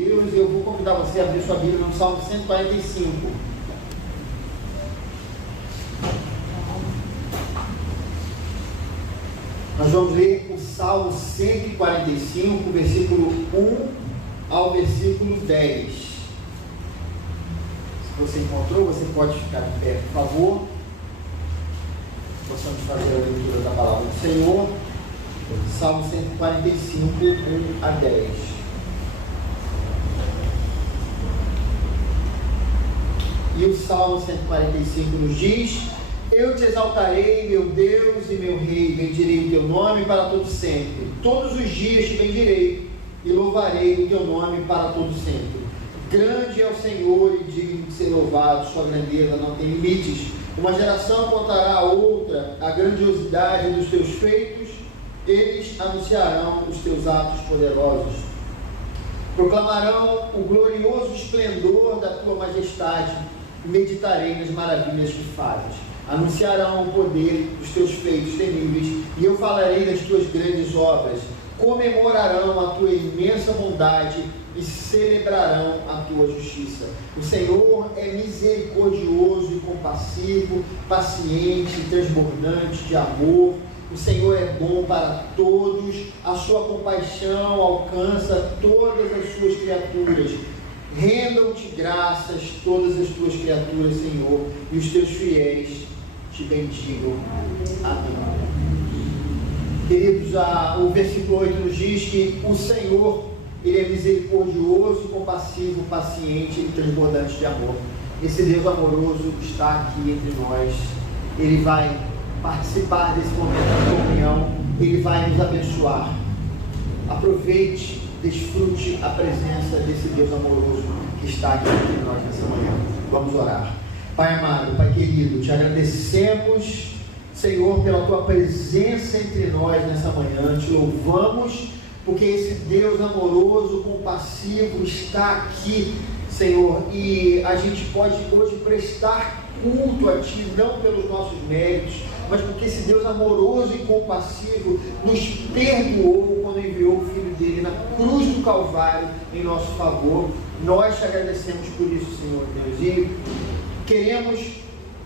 Eu vou convidar você a abrir sua Bíblia no Salmo 145. Nós vamos ler o Salmo 145, versículo 1 ao versículo 10. Se você encontrou, você pode ficar de pé, por favor. Possamos fazer a leitura da palavra do Senhor. Salmo 145, 1 a 10. E o Salmo 145 nos diz: Eu te exaltarei, meu Deus e meu Rei, bendirei o teu nome para todo sempre. Todos os dias te bendirei e louvarei o teu nome para todo sempre. Grande é o Senhor e digno de ser louvado, sua grandeza não tem limites. Uma geração contará a outra a grandiosidade dos teus feitos, eles anunciarão os teus atos poderosos. Proclamarão o glorioso esplendor da tua majestade e meditarei nas maravilhas que fazes. Anunciarão o poder dos teus feitos temíveis e eu falarei das tuas grandes obras. Comemorarão a tua imensa bondade e celebrarão a tua justiça. O Senhor é misericordioso e compassivo, paciente, transbordante de amor. O Senhor é bom para todos, a sua compaixão alcança todas as suas criaturas. Rendam-te graças todas as tuas criaturas, Senhor, e os teus fiéis te bendigam. Amém. Queridos, o versículo 8 nos diz que o Senhor, Ele é misericordioso, compassivo, paciente e transbordante de amor. Esse Deus amoroso está aqui entre nós. Ele vai participar desse momento de comunhão. Ele vai nos abençoar. Aproveite, desfrute a presença desse Deus amoroso que está aqui entre nós nessa manhã. Vamos orar. Pai amado, Pai querido, te agradecemos, Senhor, pela tua presença entre nós nessa manhã. Te louvamos porque esse Deus amoroso, compassivo está aqui, Senhor, e a gente pode hoje prestar culto a Ti, não pelos nossos méritos, mas porque esse Deus amoroso e compassivo nos perdoou quando enviou o Filho dele na cruz do Calvário em nosso favor. Nós te agradecemos por isso, Senhor Deus, e queremos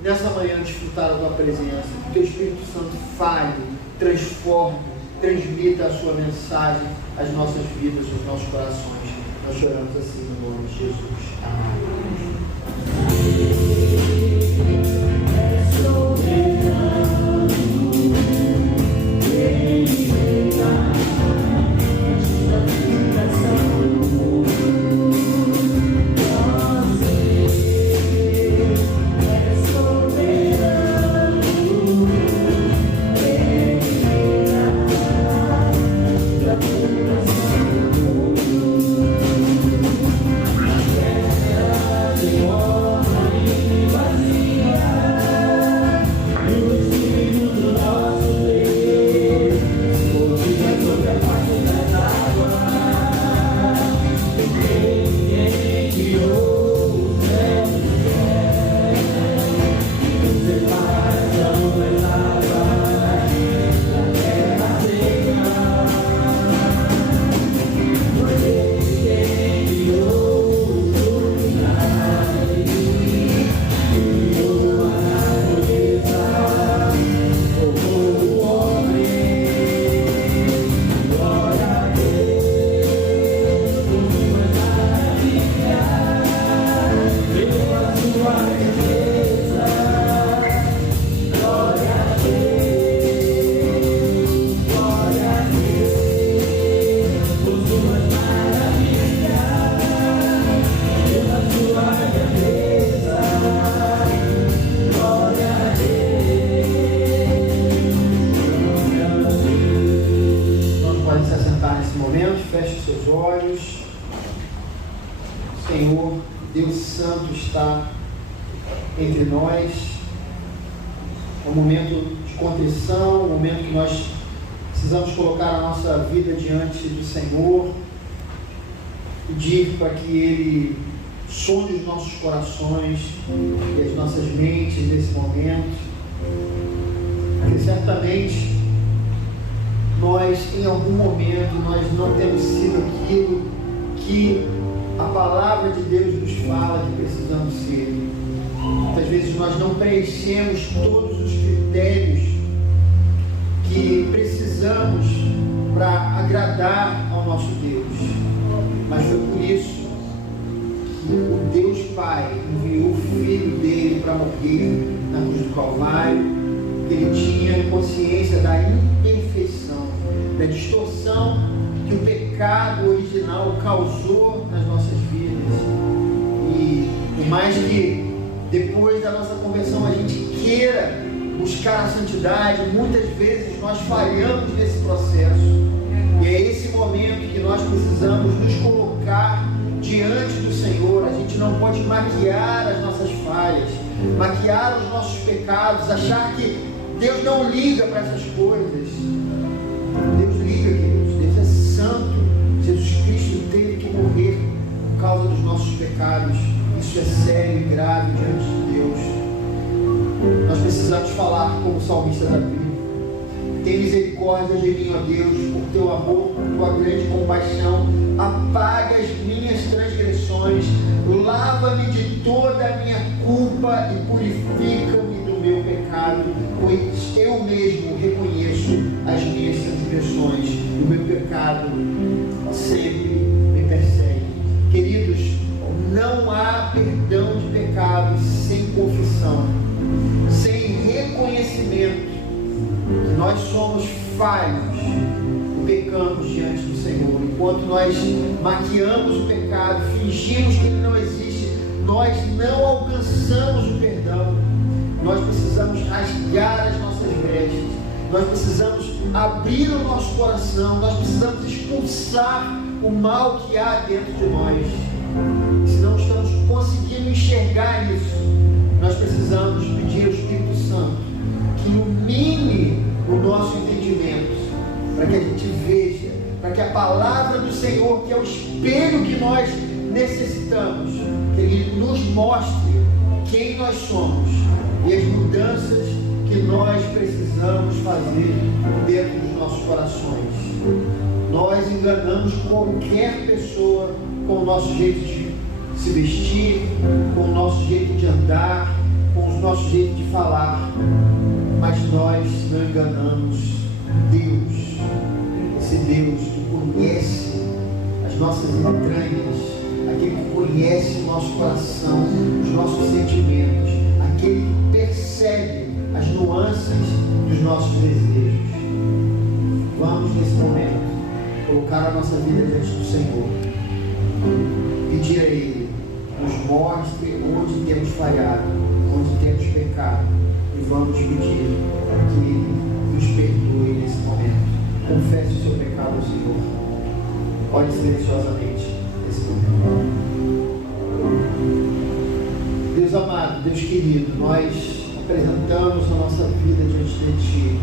nessa manhã desfrutar da tua presença, que o teu Espírito Santo fale, transforme, transmita a sua mensagem às nossas vidas, aos nossos corações. Nós choramos assim no nome de Jesus. Amém. Senhor, Deus Santo está entre nós. É um momento de contrição, um momento que nós precisamos colocar a nossa vida diante do Senhor, pedir para que Ele sonde os nossos corações e as nossas mentes nesse momento, porque certamente nós, em algum momento, nós não temos sido aquilo que que a palavra de Deus nos fala que precisamos ser. Muitas vezes nós não preenchemos todos os critérios que precisamos para agradar ao nosso Deus. Mas foi por isso que o Deus Pai enviou o Filho dele para morrer na cruz do Calvário, porque ele tinha consciência da imperfeição, da distorção que o pecado original causou nas nossas vidas. E por mais que depois da nossa conversão a gente queira buscar a santidade, muitas vezes nós falhamos nesse processo. E é esse momento que nós precisamos nos colocar diante do Senhor. A gente não pode maquiar as nossas falhas, maquiar os nossos pecados, achar que Deus não liga para essas coisas. Deus liga, queridos. Deus é santo. Jesus Cristo teve que morrer por causa dos nossos pecados. Isso é sério e grave diante de Deus. Nós precisamos falar como o salmista Davi: tem misericórdia de mim, ó Deus, por teu amor, por tua grande compaixão, apaga as minhas transgressões, lava-me de toda a minha culpa e purifica-me do meu pecado, pois eu mesmo reconheço as minhas transgressões e o meu pecado sempre me persegue. Queridos, não há perdão de pecados sem confissão, sem reconhecimento que nós somos falhos e pecamos diante do Senhor. Enquanto nós maquiamos o pecado, fingimos que ele não existe, nós não alcançamos o perdão. Nós precisamos rasgar as nossas vestes, nós precisamos abrir o nosso coração, nós precisamos expulsar o mal que há dentro de nós. Se não estamos conseguindo enxergar isso, nós precisamos pedir ao Espírito Santo que ilumine o nosso entendimento, para que a gente veja, para que a palavra do Senhor, que é o espelho que nós necessitamos, que Ele nos mostre quem nós somos e as mudanças que nós precisamos fazer dentro dos nossos corações. Nós enganamos qualquer pessoa com o nosso jeito de se vestir, com o nosso jeito de andar, com o nosso jeito de falar, mas nós não enganamos Deus, esse Deus que conhece as nossas entranhas, aquele que conhece o nosso coração, os nossos sentimentos, aquele que percebe as nuances dos nossos desejos. Vamos nesse momento colocar a nossa vida diante do Senhor, pedir a Ele, nos mostre onde temos falhado, onde temos pecado, e vamos pedir que Ele nos perdoe nesse momento. Confesse o seu pecado ao Senhor. Olhe silenciosamente nesse momento. Deus amado, Deus querido, nós apresentamos a nossa vida diante de Ti.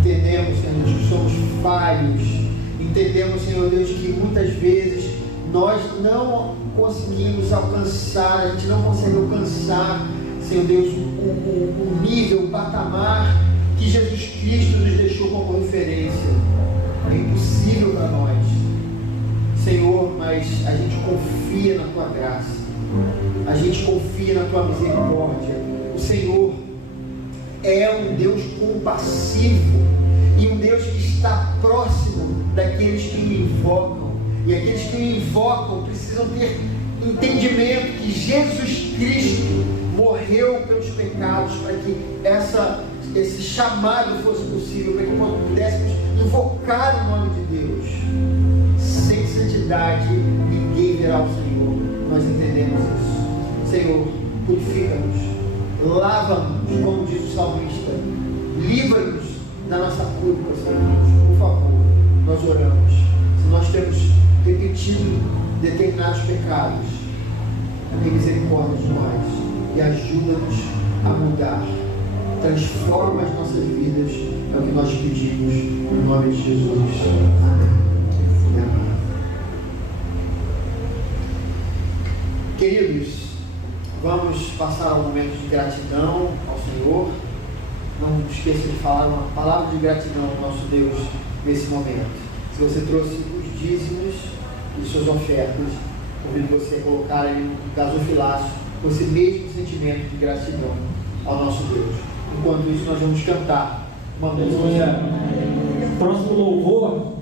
Entendemos, Senhor Deus, que somos falhos. Entendemos, Senhor Deus, que muitas vezes nós não conseguimos alcançar, a gente não consegue alcançar, Senhor Deus, o nível, o patamar que Jesus Cristo nos deixou como referência. É impossível para nós, Senhor, mas a gente confia na Tua graça, a gente confia na Tua misericórdia. O Senhor é um Deus compassivo e um Deus que está próximo daqueles que o invocam. E aqueles que o invocam precisam ter entendimento que Jesus Cristo morreu pelos pecados para que esse chamado fosse possível, para que nós pudéssemos invocar o nome de Deus. Sem santidade ninguém verá o Senhor. Nós entendemos isso. Senhor, purifica-nos, lava-nos, como diz o salmista, livra-nos da nossa culpa, Senhor. Por favor, nós oramos. Se nós temos repetido determinados pecados, tem misericórdia de nós e ajuda-nos a mudar. Transforma as nossas vidas, é o que nós pedimos, em nome de Jesus. Amém. Amém. Queridos, vamos passar um momento de gratidão ao Senhor. Não esqueça de falar uma palavra de gratidão ao nosso Deus nesse momento. Se você trouxe os dízimos, e suas ofertas. Convido você a colocar aí no gasofilácio com esse mesmo sentimento de gratidão ao nosso Deus. Enquanto isso, nós vamos cantar uma música. Próximo louvor,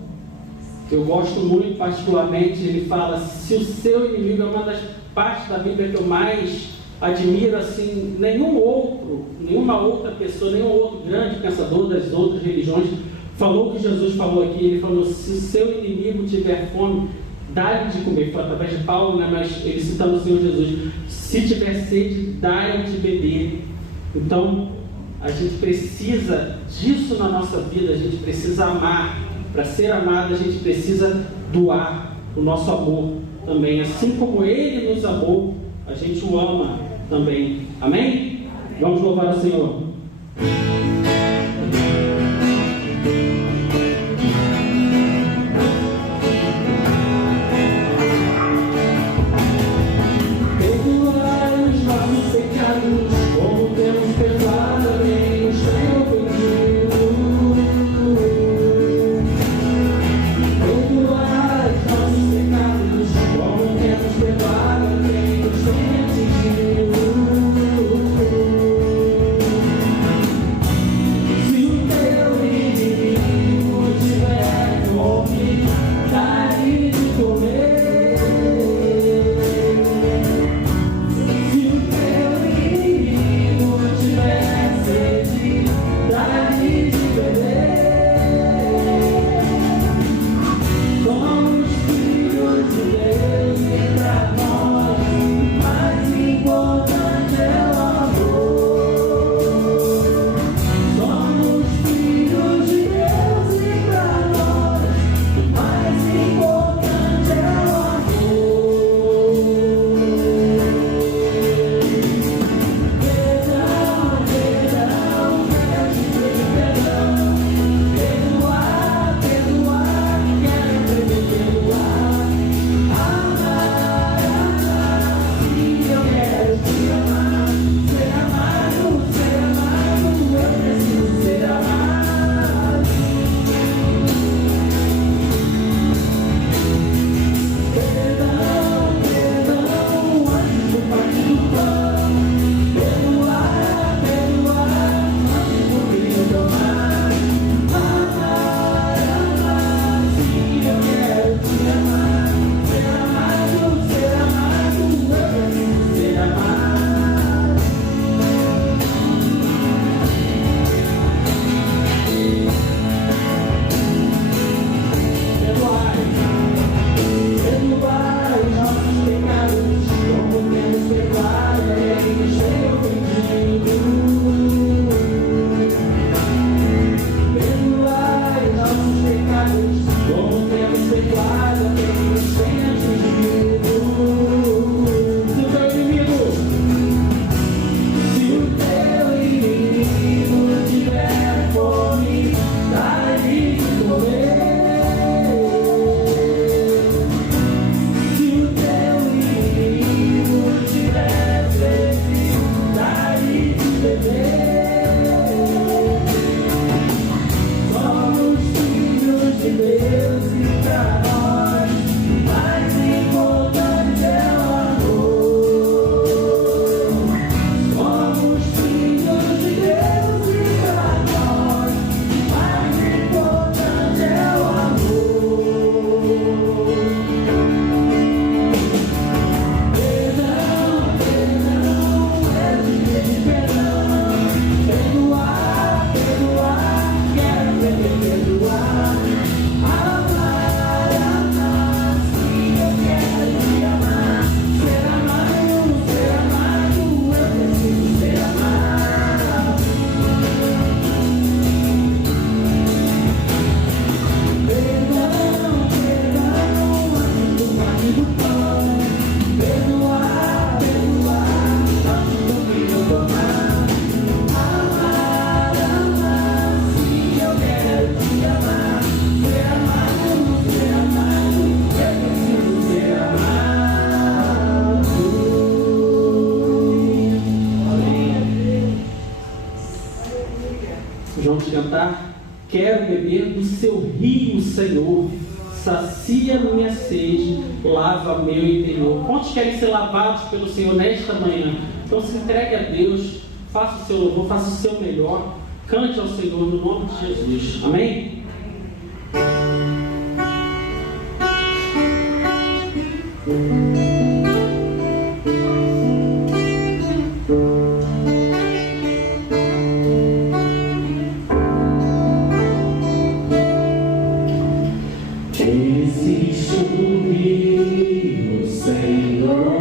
que eu gosto muito, particularmente, ele fala: se o seu inimigo, é uma das partes da Bíblia que eu mais admiro, assim, nenhuma outra pessoa, nenhum outro grande pensador das outras religiões falou o que Jesus falou aqui. Ele falou: se o seu inimigo tiver fome, dá-lhe de comer. Foi através de Paulo, né? Mas ele citando o Senhor Jesus: se tiver sede, dá-lhe de beber. Então, a gente precisa disso na nossa vida, a gente precisa amar. Para ser amado, a gente precisa doar o nosso amor também. Assim como Ele nos amou, a gente o ama também. Amém? Vamos louvar o Senhor. Perdoai os nossos pecados, como temos perdoado a quem nos tem ofendido. Perdoai os nossos pecados, como temos perdoado a quem nos tem atingido. Se o teu inimigo tiver fome, dá-lhe de comer. Vamos cantar: quero beber do seu rio, Senhor. sacia minha sede, lava meu interior. Quantos querem ser lavados pelo Senhor nesta manhã? Então se entregue a Deus, faça o seu louvor, faça o seu melhor, cante ao Senhor no nome de Jesus. Amém? Existe um rio, Senhor,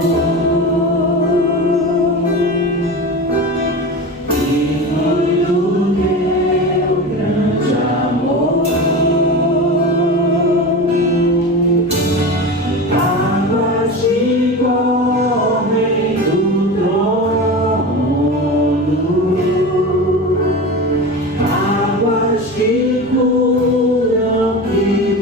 que foi do teu grande amor, águas que correm do trono, águas que curam, que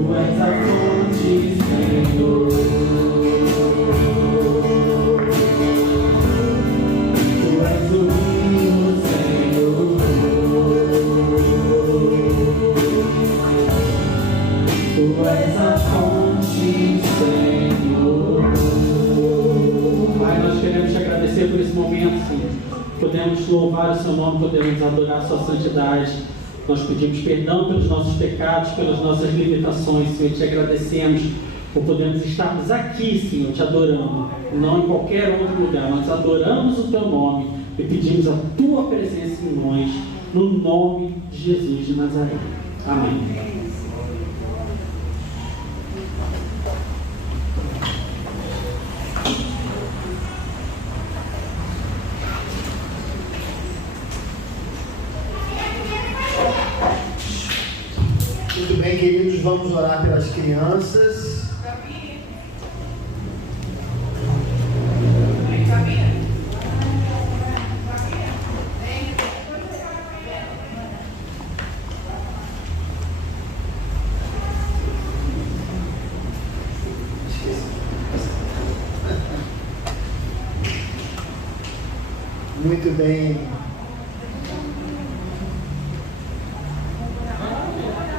Tu és a fonte fonte, Senhor. Pai, nós queremos te agradecer por esse momento, Senhor. Podemos louvar o seu nome, podemos adorar a sua santidade. Nós pedimos perdão pelos nossos pecados, pelas nossas limitações, Senhor. Te agradecemos por podermos estarmos aqui, Senhor, te adorando, não em qualquer outro lugar. Nós adoramos o teu nome e pedimos a tua presença em nós, no nome de Jesus de Nazaré. Amém. Muito bem, queridos, vamos orar pelas crianças. Muito bem.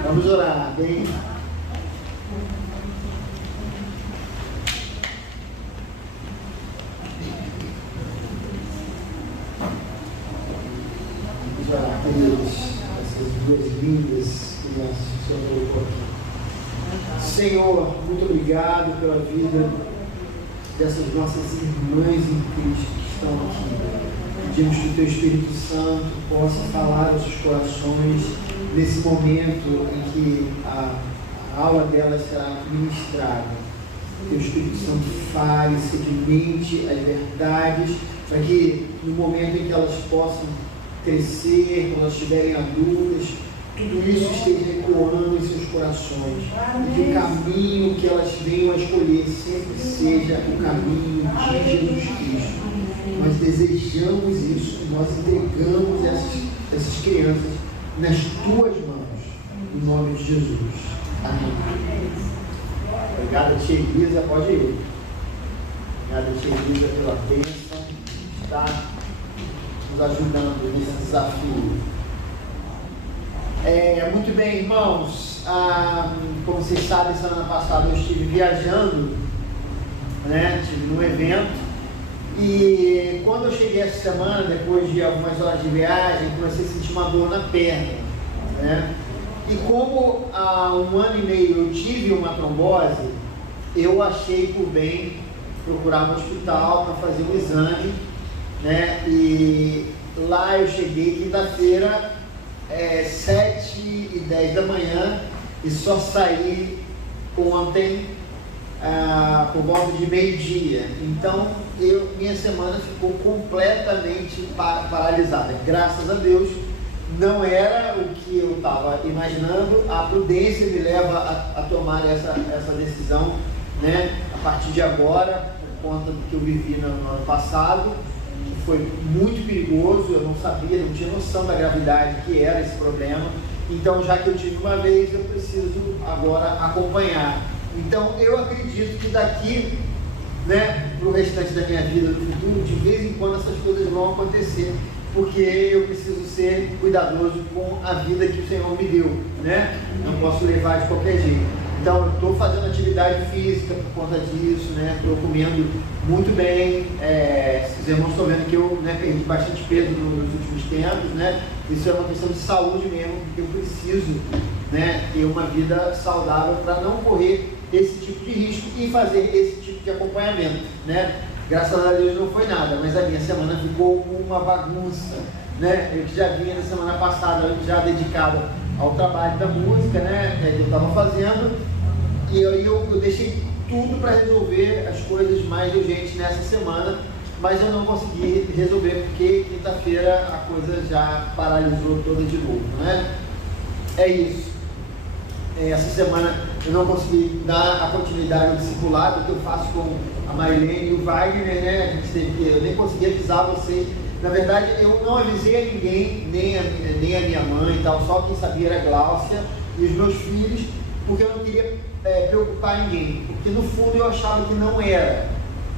Vamos orar, bem? Vamos orar, queridos, essas duas lindas crianças que o Senhor colocou aqui. Senhor, muito obrigado pela vida dessas nossas irmãs em Cristo que estão aqui. Pedimos que o Teu Espírito Santo possa falar aos seus corações nesse momento em que a aula delas será ministrada. Que o Espírito Santo fale, sedimente as verdades, para que no momento em que elas possam crescer, quando elas estiverem adultas, tudo isso esteja ecoando em seus corações. E que o caminho que elas venham a escolher sempre seja o caminho de Jesus Cristo. Nós desejamos isso, nós entregamos essas crianças nas tuas mãos, em nome de Jesus. Amém. Obrigado, tia Elisa, pode ir. Obrigado, tia Elisa, pela bênção, está nos ajudando nesse desafio. Muito bem, irmãos. Como vocês sabem, semana passada eu estive viajando, né? Estive num evento. E quando eu cheguei essa semana, depois de algumas horas de viagem, comecei a sentir uma dor na perna, né? E como há 1 ano e meio eu tive uma trombose, eu achei por bem procurar um hospital para fazer um exame, né? E lá eu cheguei quinta-feira, 7h10 da manhã, e só saí ontem por volta de meio-dia. Então minha semana ficou completamente paralisada. Graças a Deus, não era o que eu estava imaginando. A prudência me leva a tomar essa decisão, né? A partir de agora, por conta do que eu vivi no ano passado, que foi muito perigoso. Eu não sabia, não tinha noção da gravidade que era esse problema. Então, já que eu tive uma vez, eu preciso agora acompanhar. Então, eu acredito que daqui, né, para o restante da minha vida, no futuro, de vez em quando essas coisas vão acontecer, porque eu preciso ser cuidadoso com a vida que o Senhor me deu, né? Não posso levar de qualquer jeito. Então, eu estou fazendo atividade física por conta disso, né? Estou comendo muito bem. Os irmãos estão vendo que eu, né, perdi bastante peso nos últimos tempos, né? Isso é uma questão de saúde mesmo, porque eu preciso, né, ter uma vida saudável para não correr esse tipo de risco e fazer esse tipo de acompanhamento, né? Graças a Deus não foi nada, mas a minha semana ficou uma bagunça, né? Eu que já vinha na semana passada já dedicado ao trabalho da música, né, que eu estava fazendo, e aí eu deixei tudo para resolver as coisas mais urgentes nessa semana, mas eu não consegui resolver porque quinta-feira a coisa já paralisou toda de novo, né? É isso. Essa semana eu não consegui dar a continuidade ao discipulado que eu faço com a Marilene e o Wagner, né? Eu nem consegui avisar vocês. Na verdade, eu não avisei a ninguém, nem a minha mãe e tal, só quem sabia era a Gláucia e os meus filhos, porque eu não queria preocupar ninguém, porque no fundo eu achava que não era,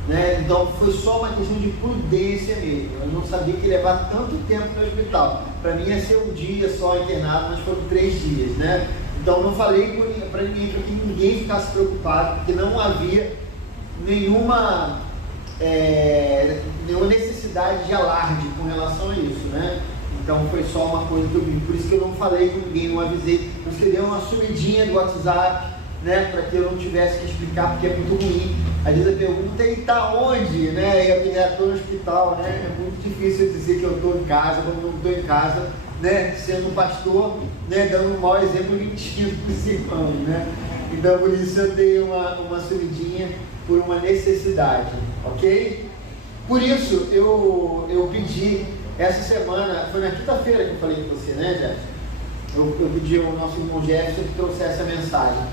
né? Então foi só uma questão de prudência mesmo. Eu não sabia que ia levar tanto tempo no hospital. Para mim ia ser um dia só internado, mas foram 3 dias, né? Então não falei para que ninguém ficasse preocupado, porque não havia nenhuma necessidade de alarde com relação a isso, né? Então foi só uma coisa que eu vi, por isso que eu não falei com ninguém, não avisei, mas que deu uma sumidinha do WhatsApp, né? Para que eu não tivesse que explicar, porque é muito ruim. Às vezes a pergunta é: está onde? Né? E eu estou no hospital, né? É muito difícil eu dizer que eu estou em casa quando eu não estou em casa, né? Sendo um pastor, né? Dando um mau exemplo mentindo para os irmãos, né? Então por isso eu dei uma sumidinha por uma necessidade, ok? Por isso eu pedi essa semana, foi na quinta-feira que eu falei com você, né, Jefferson? Eu pedi ao nosso irmão Jefferson que trouxesse a mensagem.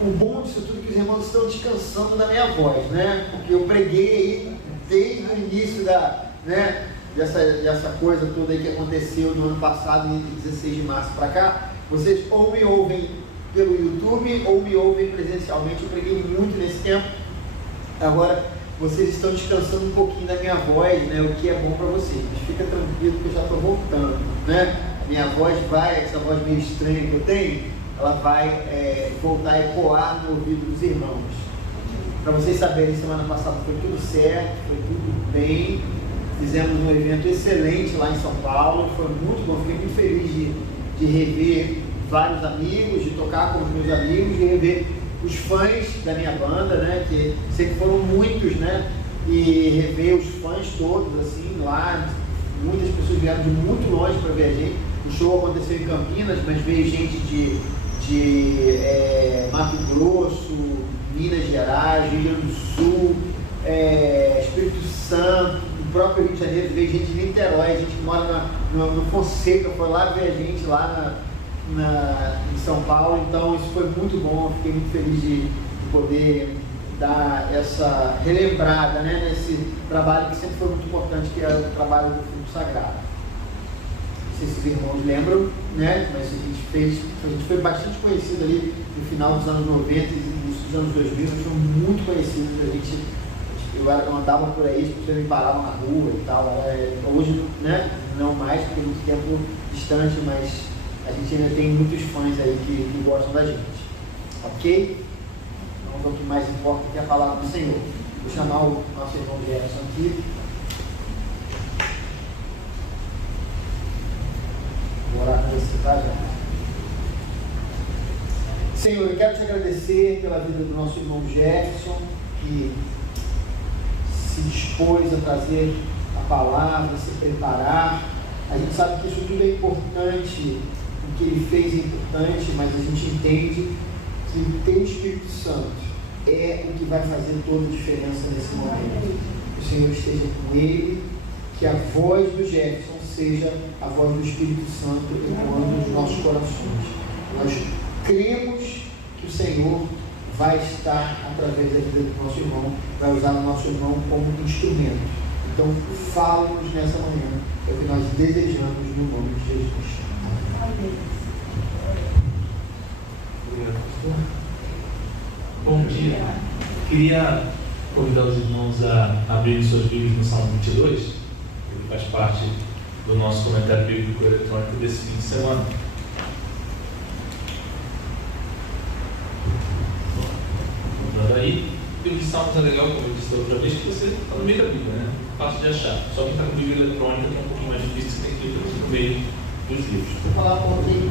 O bom disso tudo é que os irmãos estão descansando da minha voz, né? Porque eu preguei desde o início dessa coisa toda aí que aconteceu no ano passado, em 16 de março para cá. Vocês ou me ouvem pelo YouTube ou me ouvem presencialmente. Eu preguei muito nesse tempo. Agora vocês estão descansando um pouquinho da minha voz, né? O que é bom para vocês. Mas fica tranquilo que eu já estou voltando, né? Minha voz vai, essa voz meio estranha que eu tenho, ela vai voltar a ecoar no ouvido dos irmãos. Para vocês saberem, semana passada foi tudo certo, foi tudo bem. Fizemos um evento excelente lá em São Paulo, foi muito bom. Fiquei muito feliz de rever vários amigos, de tocar com os meus amigos, de rever os fãs da minha banda, né? Que sempre foram muitos, né? E rever os fãs todos, assim, lá. Muitas pessoas vieram de muito longe para ver a gente. O show aconteceu em Campinas, mas veio gente de Mato Grosso, Minas Gerais, Rio Grande do Sul, Espírito Santo, o próprio Rio de Janeiro, veio gente de Niterói, a gente que mora no Fonseca, foi lá ver a gente lá em São Paulo. Então isso foi muito bom, eu fiquei muito feliz de poder dar essa relembrada, né, nesse trabalho que sempre foi muito importante, que é o trabalho do Fruto Sagrado. Não sei se os irmãos lembram, né? Mas a gente foi bastante conhecido ali no final dos anos 90 e início dos anos 2000, nós fomos muito conhecidos. Eu andava por aí, as pessoas me paravam na rua e tal. Hoje, né? Não mais, porque é muito tempo distante, mas a gente ainda tem muitos fãs aí que gostam da gente. Ok? Vamos ao que mais importa, que é a palavra do Senhor. Vou chamar o nosso irmão Jefferson aqui. Vou orar com você, tá, já? Senhor, eu quero te agradecer pela vida do nosso irmão Jefferson, que se dispôs a trazer a palavra, a se preparar. A gente sabe que isso tudo é importante, o que ele fez é importante, mas a gente entende que o teu Espírito Santo é o que vai fazer toda a diferença nesse momento. Que o Senhor esteja com ele, que a voz do Jefferson seja a voz do Espírito Santo ecoando nos nossos corações. Nós cremos que o Senhor vai estar através da vida do nosso irmão, vai usar o nosso irmão como instrumento. Então, fala-nos nessa manhã, é o que nós desejamos no nome de Jesus. Obrigado, pastor. Bom dia. Queria convidar os irmãos a abrirem suas Bíblias no Salmo 22, ele faz parte do nosso comentário bíblico eletrônico desse fim de semana. Entrando aí, o livro de Salmos é legal, como eu disse da outra vez, que você está no meio da Bíblia, né? Fácil de achar. Só quem está com Bíblia eletrônica que é um pouquinho mais difícil, você tem que ir no meio dos livros. Vou falar com alguém.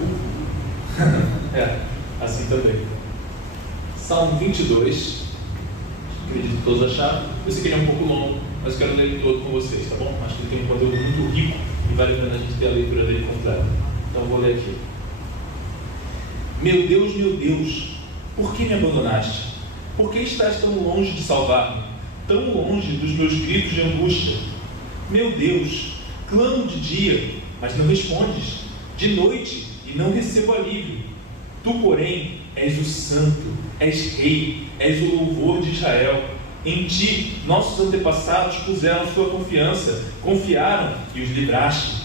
Assim também. Salmo 22, acredito que todos acharam. Eu sei que ele é um pouco longo, mas quero ler ele todo com vocês, tá bom? Acho que ele tem um conteúdo muito rico e vale a pena a gente ter a leitura dele completa. Então vou ler aqui. Meu Deus, por que me abandonaste? Por que estás tão longe de salvar-me? Tão longe dos meus gritos de angústia? Meu Deus, clamo de dia, mas não respondes. De noite, e não recebo alívio. Tu, porém, és o santo, és rei, és o louvor de Israel. Em ti, nossos antepassados puseram sua confiança, confiaram e os livraste.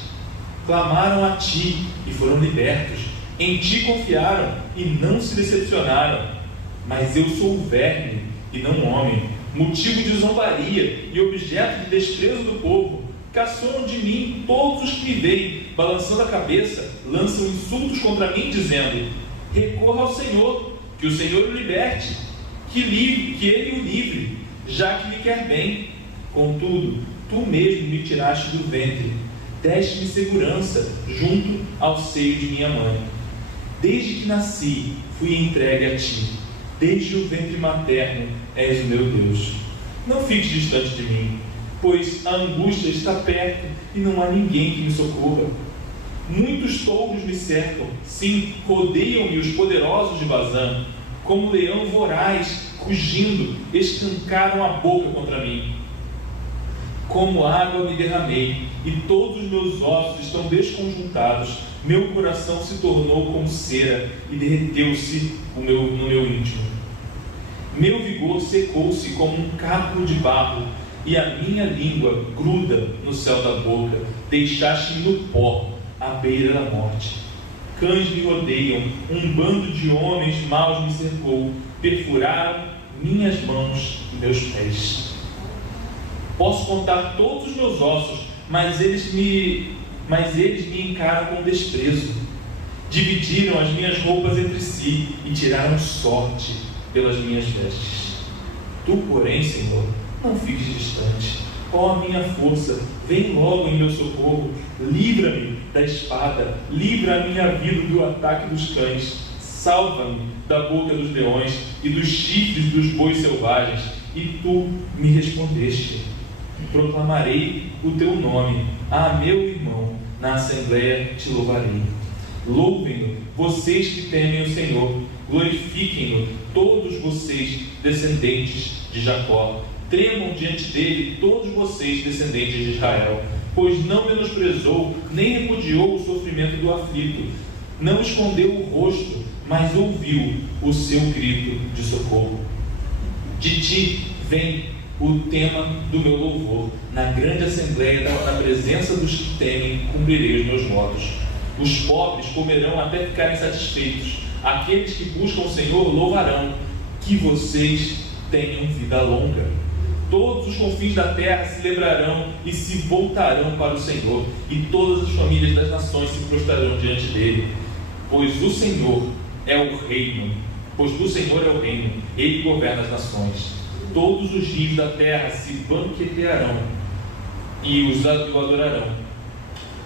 Clamaram a ti e foram libertos. Em ti confiaram e não se decepcionaram. Mas eu sou o verme e não um homem, motivo de zombaria e objeto de desprezo do povo. Caçoam de mim todos os que me veem, balançando a cabeça, lançam insultos contra mim, dizendo: recorra ao Senhor, que o Senhor o liberte, que Ele o livre, já que lhe quer bem. Contudo, tu mesmo me tiraste do ventre, deste-me segurança junto ao seio de minha mãe. Desde que nasci, fui entregue a ti. Desde o ventre materno és o meu Deus. Não fiques distante de mim, pois a angústia está perto e não há ninguém que me socorra. Muitos touros me cercam, sim, rodeiam-me os poderosos de Bazã. Como leão voraz, rugindo, escancaram a boca contra mim. Como água me derramei, e todos os meus ossos estão desconjuntados. Meu coração se tornou como cera, e derreteu-se no meu íntimo. Meu vigor secou-se como um caco de barro, e a minha língua gruda no céu da boca. Deixaste-me no pó, à beira da morte. Cães me rodeiam, um bando de homens maus me cercou, perfuraram minhas mãos e meus pés. Posso contar todos os meus ossos, mas eles me encaram com desprezo. Dividiram as minhas roupas entre si e tiraram sorte pelas minhas vestes. Tu, porém, Senhor, não fiques distante. Ó minha força, vem logo em meu socorro. Livra-me da espada, livra a minha vida do ataque dos cães. Salva-me da boca dos leões e dos chifres dos bois selvagens. E tu me respondeste. Proclamarei o teu nome. Ah, meu irmão, na assembleia te louvarei. Louvem-no, vocês que temem o Senhor. Glorifiquem-no, todos vocês, descendentes de Jacó. Tremam diante dele, todos vocês, descendentes de Israel. Pois não menosprezou, nem repudiou o sofrimento do aflito. Não escondeu o rosto, mas ouviu o seu grito de socorro. De ti vem o tema do meu louvor. Na grande assembleia, na presença dos que temem, cumprirei os meus votos. Os pobres comerão até ficarem satisfeitos. Aqueles que buscam o Senhor louvarão. Que vocês tenham vida longa. Todos os confins da terra se lembrarão e se voltarão para o Senhor, e todas as famílias das nações se prostrarão diante dele. Pois do Senhor é o reino, ele governa as nações. Todos os rios da terra se banquetearão e o adorarão.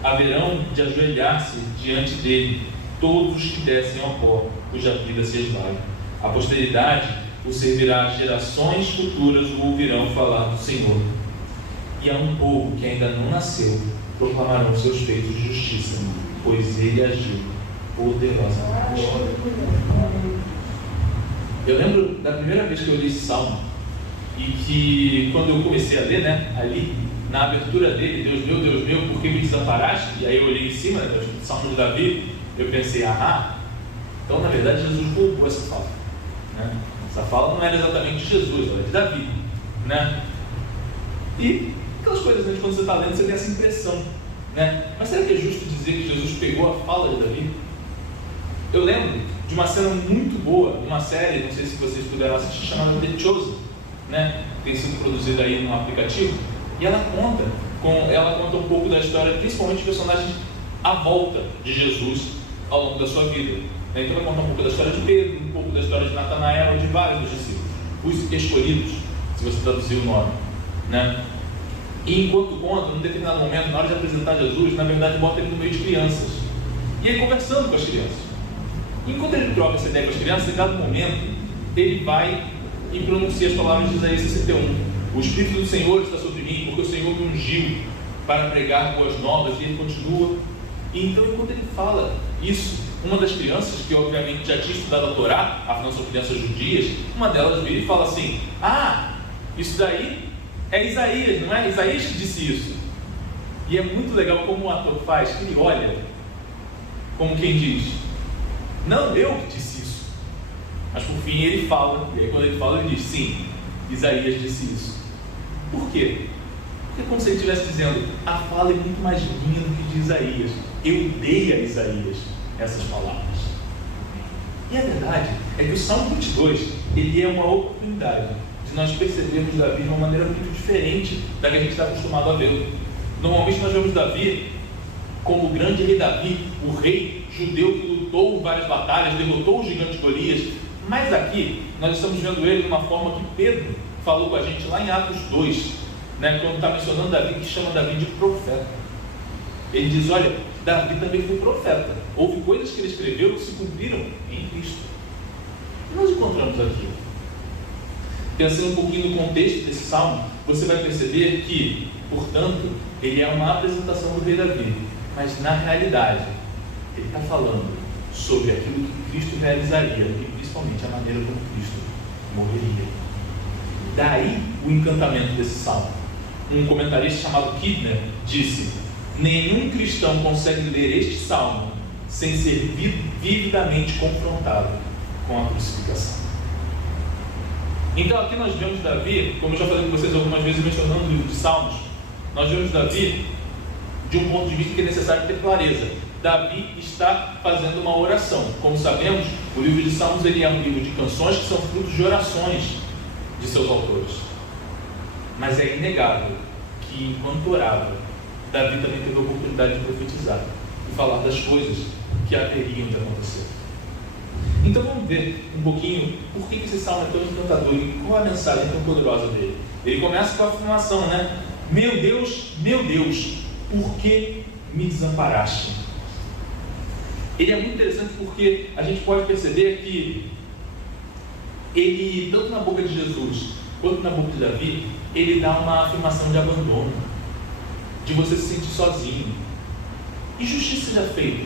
Haverão de ajoelhar-se diante dele todos os que descem ao pó, cuja vida se esvai. A posteridade o servirá, gerações futuras o ouvirão falar do Senhor. E a um povo que ainda não nasceu, proclamarão seus feitos de justiça, pois ele agiu poderosamente. Eu lembro da primeira vez que eu li esse salmo, e que quando eu comecei a ler, ali, na abertura dele, Deus meu, por que me desamparaste? E aí eu olhei em cima, do salmo de Davi, eu pensei, então na verdade Jesus roubou essa fala, Essa fala não era exatamente de Jesus, era de Davi, E aquelas coisas, quando você está lendo, você tem essa impressão, Mas será que é justo dizer que Jesus pegou a fala de Davi? Eu lembro de uma cena muito boa, uma série, não sei se vocês puderam assistir, chamada The Chosen, tem sido produzida aí no aplicativo, e ela conta um pouco da história, principalmente de personagens à volta de Jesus ao longo da sua vida. Então vai contar um pouco da história de Pedro, um pouco da história de Natanael, de vários dos discípulos, os escolhidos, se você traduzir o nome, E enquanto conta, num determinado momento, na hora de apresentar Jesus, na verdade bota ele no meio de crianças, e ele conversando com as crianças. Enquanto ele troca essa ideia com as crianças, em dado momento, ele vai e pronuncia as palavras de Isaías 61. O Espírito do Senhor está sobre mim, porque o Senhor me ungiu para pregar boas novas, e ele continua. E então, enquanto ele fala isso, uma das crianças, que obviamente já tinha estudado a Torá, afinal são crianças judias, uma delas vira e fala assim: isso daí é Isaías, não é? Isaías que disse isso. E é muito legal como o ator faz, que ele olha como quem diz: não, eu que disse isso. Mas por fim ele fala, e aí quando ele fala ele diz: sim, Isaías disse isso. Por quê? Porque é como se ele estivesse dizendo: a fala é muito mais minha do que de Isaías. Eu dei a Isaías essas palavras. E a verdade é que o Salmo 22, ele é uma oportunidade de nós percebermos Davi de uma maneira muito diferente da que a gente está acostumado a vê-lo. Normalmente nós vemos Davi como o grande rei Davi, o rei judeu que lutou várias batalhas, derrotou o gigante Golias, Mas aqui, nós estamos vendo ele de uma forma que Pedro falou com a gente lá em Atos 2, né, quando está mencionando Davi, que chama Davi de profeta. Ele diz, olha, Davi também foi profeta. Houve coisas que ele escreveu que se cumpriram em Cristo. O que nós encontramos aqui? Pensando um pouquinho no contexto desse salmo, você vai perceber que, portanto, ele é uma apresentação do rei Davi, mas na realidade, ele está falando sobre aquilo que Cristo realizaria e principalmente a maneira como Cristo morreria. Daí o encantamento desse salmo. Um comentarista chamado Kidner disse: nenhum cristão consegue ler este salmo sem ser vividamente confrontado com a crucificação. Então aqui nós vemos Davi, como eu já falei com vocês algumas vezes mencionando o livro de Salmos, nós vemos Davi de um ponto de vista que é necessário ter clareza. Davi está fazendo uma oração. Como sabemos, o livro de Salmos ele é um livro de canções que são frutos de orações de seus autores. Mas é inegável que enquanto orava, Davi também teve a oportunidade de profetizar e falar das coisas que haveriam de acontecer. Então vamos ver um pouquinho por que esse salmo é tão encantador e qual a mensagem tão poderosa dele. Ele começa com a afirmação, né? Meu Deus, por que me desamparaste? Ele é muito interessante porque a gente pode perceber que ele, tanto na boca de Jesus quanto na boca de Davi, ele dá uma afirmação de abandono, de você se sentir sozinho. E justiça já feita.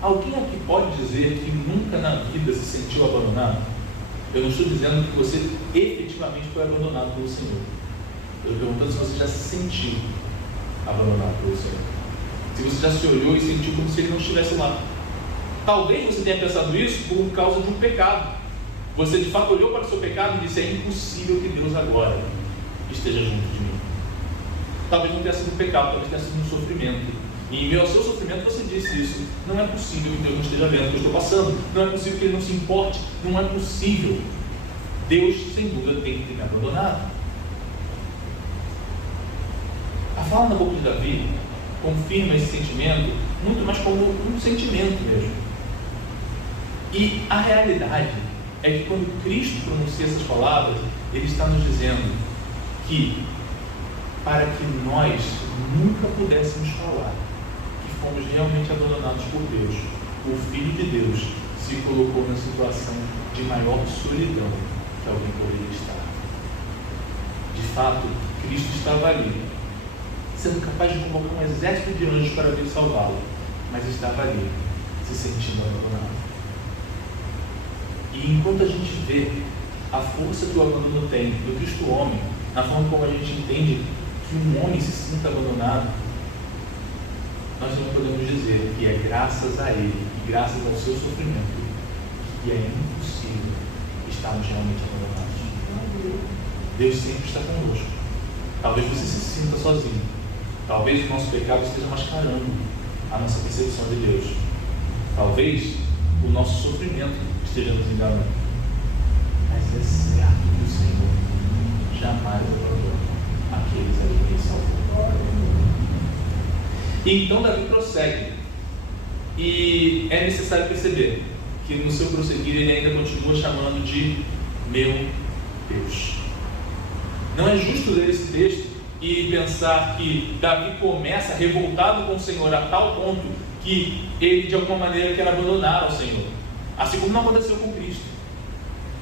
Alguém aqui pode dizer que nunca na vida se sentiu abandonado? Eu não estou dizendo que você efetivamente foi abandonado pelo Senhor. Eu estou perguntando se você já se sentiu abandonado pelo Senhor. Se você já se olhou e sentiu como se Ele não estivesse lá. Talvez você tenha pensado isso por causa de um pecado. Você de fato olhou para o seu pecado e disse: é impossível que Deus agora esteja junto de mim. Talvez não tenha sido um pecado, talvez tenha sido um sofrimento. E em meio ao seu sofrimento você disse isso: não é possível que Deus não esteja vendo o que eu estou passando, não é possível que Ele não se importe, não é possível. Deus, sem dúvida, tem que ter me abandonado. A fala na boca de Davi confirma esse sentimento muito mais como um sentimento mesmo. E a realidade é que quando Cristo pronuncia essas palavras, Ele está nos dizendo que, para que nós nunca pudéssemos falar que fomos realmente abandonados por Deus, o Filho de Deus se colocou na situação de maior solidão que alguém poderia estar. De fato, Cristo estava ali, sendo capaz de convocar um exército de anjos para vir salvá-lo, mas estava ali, se sentindo abandonado. E enquanto a gente vê a força que o abandono tem no Cristo homem, na forma como a gente entende que um homem se sinta abandonado, nós não podemos dizer que é graças a Ele e graças ao seu sofrimento que é impossível estarmos realmente abandonados. Deus sempre está conosco. Talvez você se sinta sozinho. Talvez o nosso pecado esteja mascarando a nossa percepção de Deus. Talvez o nosso sofrimento esteja nos enganando. Mas é certo que o Senhor jamais abandona aqueles a quem Ele salvou. E então Davi prossegue. E é necessário perceber que no seu prosseguir ele ainda continua chamando de meu Deus. Não é justo ler esse texto e pensar que Davi começa revoltado com o Senhor a tal ponto que ele de alguma maneira quer abandonar ao Senhor, assim como não aconteceu com Cristo,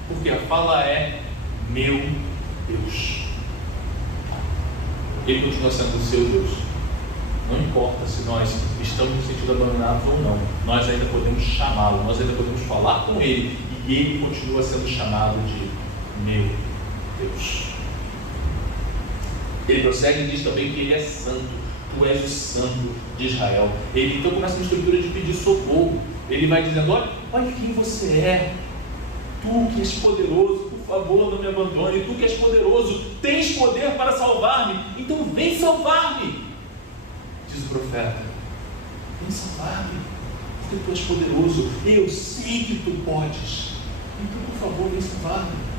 porque a fala é meu Deus. Ele continua sendo o seu Deus. Não importa se nós estamos no sentido abandonados ou não, nós ainda podemos chamá-lo, nós ainda podemos falar com Ele, e Ele continua sendo chamado de meu Deus. Ele prossegue e diz também que Ele é santo. Tu és o santo de Israel. Ele então começa uma estrutura de pedir socorro. Ele vai dizendo: olha quem você é. Tu que és poderoso, por favor, não me abandone. Tu que és poderoso, tens poder para salvar-me. Então vem salvar-me. Diz o profeta: vem salvar-me, porque tu és poderoso. Eu sei que tu podes. Então, por favor, vem salvar-me.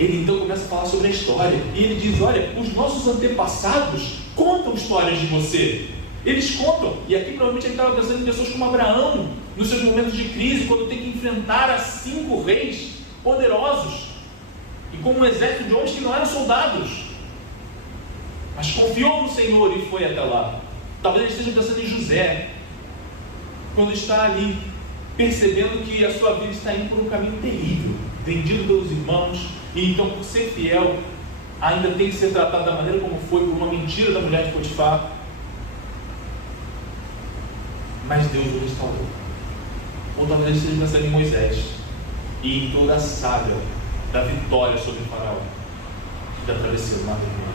Ele então começa a falar sobre a história. E ele diz: olha, os nossos antepassados contam histórias de você. Eles contam. E aqui provavelmente ele estava pensando em pessoas como Abraão, nos seus momentos de crise, quando tem que enfrentar a 5 reis poderosos e com um exército de homens que não eram soldados, mas confiou no Senhor e foi até lá. Talvez ele esteja pensando em José, quando está ali percebendo que a sua vida está indo por um caminho terrível, vendido pelos irmãos, e então, por ser fiel, ainda tem que ser tratado da maneira como foi, por uma mentira da mulher de Potifar. Mas Deus o restaurou. Ou talvez ele esteja pensando em Moisés e em toda a saga da vitória sobre o faraó e da travessia do Mar Vermelho.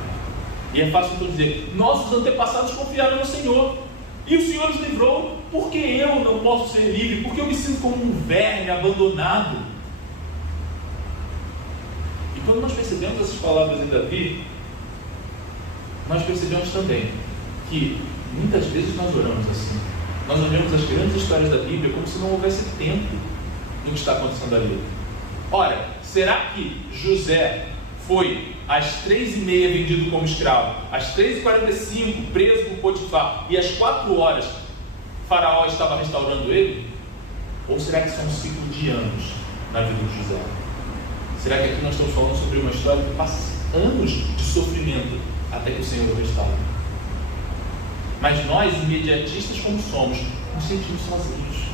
E é fácil então dizer: nossos antepassados confiaram no Senhor e o Senhor nos livrou. Por que eu não posso ser livre? Porque eu me sinto como um verme abandonado. E quando nós percebemos essas palavras em Davi, nós percebemos também que muitas vezes nós oramos assim. Nós olhamos as grandes histórias da Bíblia como se não houvesse tempo no que está acontecendo ali. Ora, será que José foi às 3h30 vendido como escravo, às 3h45 preso por Potifar, e às 4h Faraó estava restaurando ele? Ou será que são um ciclo de anos na vida de José? Será que aqui nós estamos falando sobre uma história que passa anos de sofrimento até que o Senhor o restaure? Mas nós, imediatistas como somos, nos sentimos sozinhos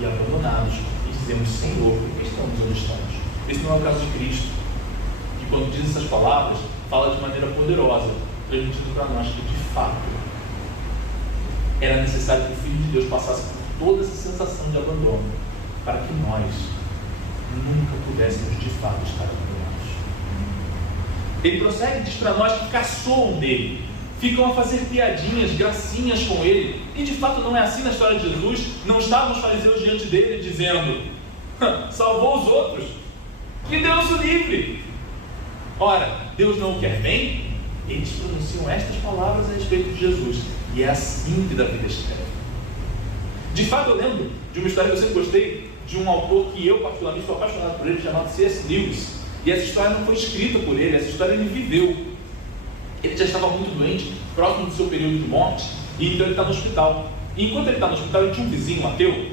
e abandonados e dizemos: Senhor, por que estamos onde estamos? Esse não é o caso de Cristo, que quando diz essas palavras, fala de maneira poderosa, transmitindo para nós que de fato era necessário que o Filho de Deus passasse por toda essa sensação de abandono, para que nós nunca pudéssemos de fato estar abandonados. Ele prossegue e diz para nós que caçoam dele, ficam a fazer piadinhas, gracinhas com ele, e de fato não é assim na história de Jesus. Não estavam os fariseus diante dele dizendo: salvou os outros, que Deus o livre. Ora, Deus não o quer bem? Eles pronunciam estas palavras a respeito de Jesus, e é assim que Davi escreve. De fato, eu lembro de uma história que eu sempre gostei, de um autor que eu particularmente sou apaixonado por ele, chamado C.S. Lewis. E essa história não foi escrita por ele, essa história ele viveu. Ele já estava muito doente, próximo do seu período de morte, e então ele está no hospital. E enquanto ele está no hospital, ele tinha um vizinho ateu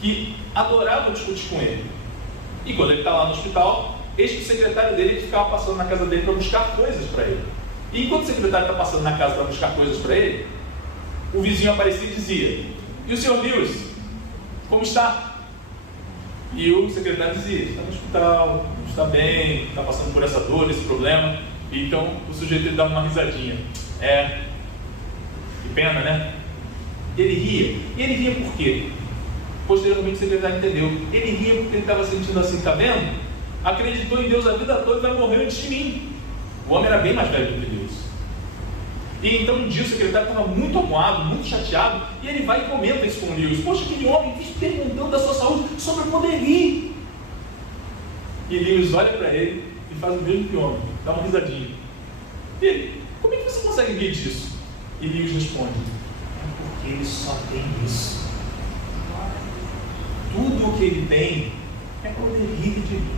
que adorava discutir com ele. E quando ele está lá no hospital, eis que o secretário dele ficava passando na casa dele para buscar coisas para ele. E enquanto o secretário está passando na casa para buscar coisas para ele, o vizinho aparecia e dizia: e o senhor Lewis, como está? E o secretário dizia: está no hospital, não está bem, está passando por essa dor, esse problema. E então o sujeito ele dava uma risadinha. Que pena, né? Ele ria. E ele ria por quê? Posteriormente o secretário entendeu. Ele ria porque ele estava sentindo assim: está vendo? Acreditou em Deus a vida toda e vai morrer antes de mim. O homem era bem mais velho do que Deus. E então um dia o secretário estava muito amuado, muito chateado, e ele vai e comenta isso com o Lewis: poxa, aquele homem vive perguntando da sua saúde só para poder rir. E Lewis olha para ele e faz o mesmo que o homem, dá uma risadinha. E ele: como é que você consegue rir disso? E Lewis responde: é porque ele só tem isso. Tudo o que ele tem é poder rir de mim,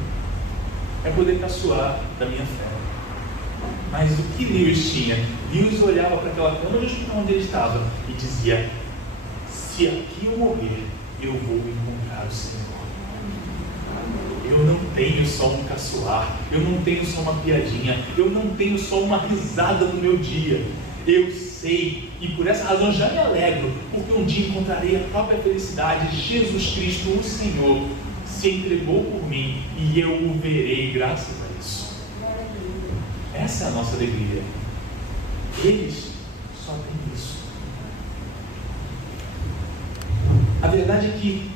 é poder caçoar da minha fé. Mas o que Lewis tinha? Lewis olhava para aquela cama de hospital onde ele estava e dizia: se aqui eu morrer, eu vou encontrar o Senhor. Eu não tenho só um caçoar, eu não tenho só uma piadinha, eu não tenho só uma risada no meu dia. Eu sei, e por essa razão já me alegro, porque um dia encontrarei a própria felicidade. Jesus Cristo, o Senhor, se entregou por mim e eu o verei graças a isso. Essa é a nossa alegria. Eles só têm isso. A verdade é que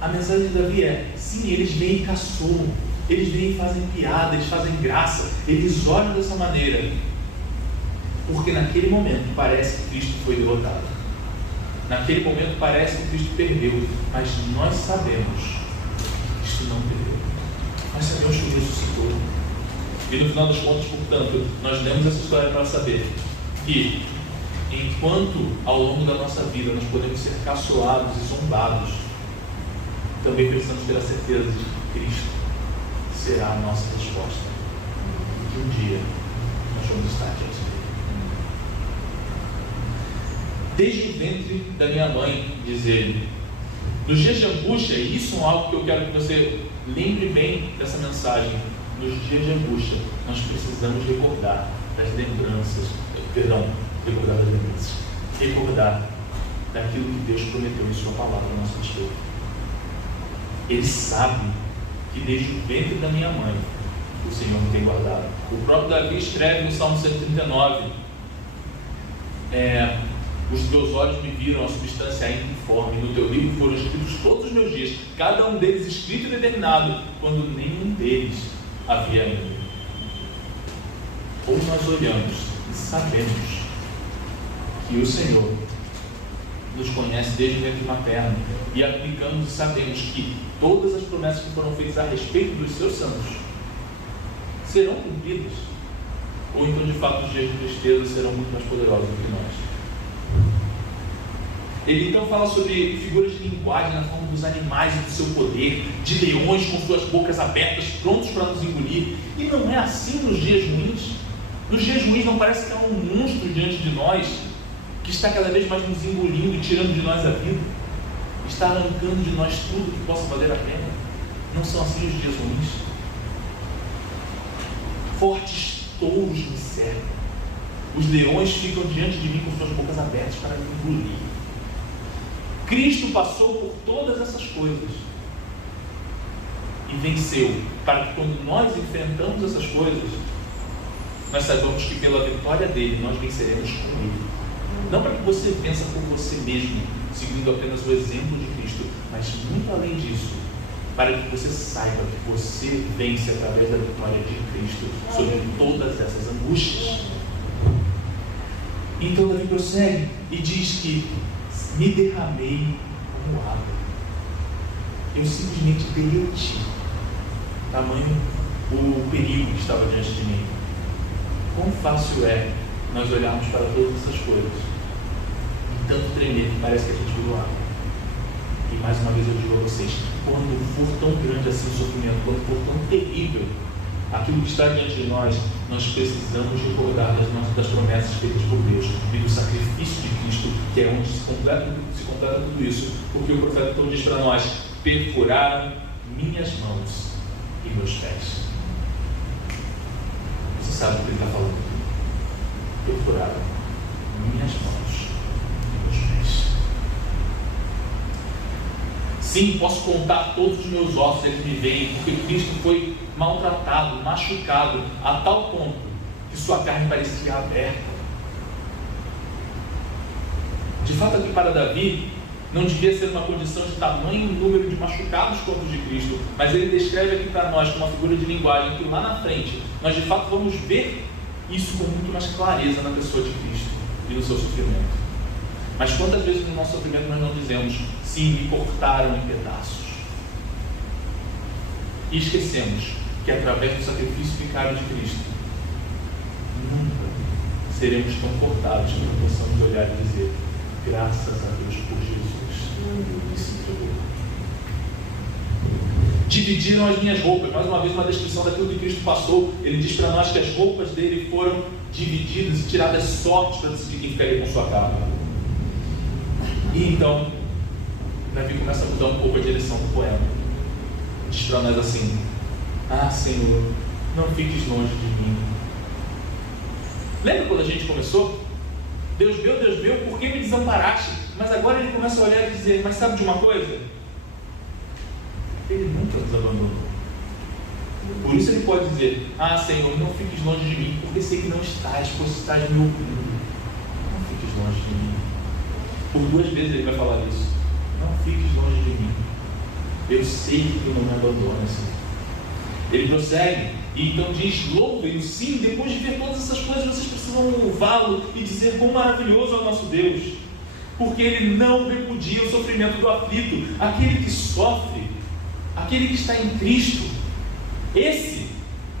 a mensagem de Davi é: sim, eles vêm e caçoam, eles vêm e fazem piada, eles fazem graça, eles olham dessa maneira, porque naquele momento parece que Cristo foi derrotado, naquele momento parece que Cristo perdeu, mas nós sabemos que Cristo não perdeu, nós sabemos que Ele ressuscitou. E no final das contas, portanto, nós lemos essa história para saber que enquanto ao longo da nossa vida nós podemos ser caçoados e zombados, também precisamos ter a certeza de que Cristo será a nossa resposta, e que um dia nós vamos estar diante dele. Desde o ventre da minha mãe, diz ele, Nos dias de angústia, e isso é algo que eu quero que você lembre bem dessa mensagem. Nos dias de angústia, nós precisamos recordar das lembranças, recordar daquilo que Deus prometeu em sua palavra a nosso respeito. Ele sabe que desde o ventre da minha mãe, o Senhor me tem guardado. O próprio Davi escreve no Salmo 139, os teus olhos me viram a substância ainda informe, no teu livro foram escritos todos os meus dias, cada um deles escrito e determinado, quando nenhum deles havia ainda. Ou nós olhamos e sabemos que o Senhor nos conhece desde o ventre materno, e aplicamos e sabemos que todas as promessas que foram feitas a respeito dos seus santos serão cumpridas, ou então de fato os dias de tristeza serão muito mais poderosos do que nós. Ele então fala sobre figuras de linguagem na forma dos animais e do seu poder, de leões com suas bocas abertas, prontos para nos engolir. E não é assim nos dias ruins. Nos dias ruins não parece que há um monstro diante de nós que está cada vez mais nos engolindo e tirando de nós a vida, está arrancando de nós tudo que possa valer a pena. Não são assim os dias ruins. Fortes touros me cercam. Os leões ficam diante de mim com suas bocas abertas para me engolir. Cristo passou por todas essas coisas e venceu, para que quando nós enfrentamos essas coisas, nós saibamos que pela vitória dele, nós venceremos com ele. Não para que você vença por você mesmo, seguindo apenas o exemplo de Cristo, mas muito além disso, para que você saiba que você vence através da vitória de Cristo sobre todas essas angústias. Então Davi prossegue e diz que me derramei como água. Eu simplesmente derreti. Tamanho o perigo que estava diante de mim. Quão fácil é nós olharmos para todas essas coisas e tanto tremer que parece que a gente virou água. E mais uma vez eu digo a vocês, quando for tão grande assim o sofrimento, quando for tão terrível aquilo que está diante de nós, nós precisamos recordar das promessas feitas por Deus e do sacrifício de Cristo, que é onde se completa tudo isso, porque o profeta então diz para nós: perfuraram minhas mãos e meus pés. Você sabe o que ele está falando? Perfuraram minhas mãos e meus pés. Sim, posso contar todos os meus ossos, eles me veem, porque Cristo foi maltratado, machucado, a tal ponto que sua carne parecia aberta. De fato, aqui para Davi, não devia ser uma condição de tamanho número de machucados quanto os de Cristo, mas ele descreve aqui para nós, com uma figura de linguagem, que lá na frente, nós de fato vamos ver isso com muito mais clareza na pessoa de Cristo e no seu sofrimento. Mas quantas vezes no nosso sofrimento nós não dizemos: sim, me cortaram em pedaços, e esquecemos que através do sacrifício vicário de Cristo nunca seremos tão cortados que não possamos olhar e dizer: graças a Deus por Jesus que se entregou. Dividiram as minhas roupas. Mais uma vez uma descrição daquilo que Cristo passou. Ele diz para nós que as roupas dele foram divididas e tiradas sortes para decidir quem ficaria com sua capa. E então Davi começa a mudar um pouco a direção do poema. Diz para nós assim: ah, Senhor, não fiques longe de mim. Lembra quando a gente começou? Deus meu, por que me desamparaste? Mas agora ele começa a olhar e dizer: mas sabe de uma coisa? Ele nunca nos abandonou. Por isso ele pode dizer: ah, Senhor, não fiques longe de mim, porque sei que não estás, pois estás me ouvindo. Não fiques longe de mim. Por 2 vezes ele vai falar isso. Não fiques longe de mim. Eu sei que tu não me abandonas. Ele prossegue e então diz: louvem-o. Sim, depois de ver todas essas coisas, vocês precisam louvá-lo e dizer quão maravilhoso é o nosso Deus, porque ele não repudia o sofrimento do aflito. Aquele que sofre, aquele que está em Cristo, esse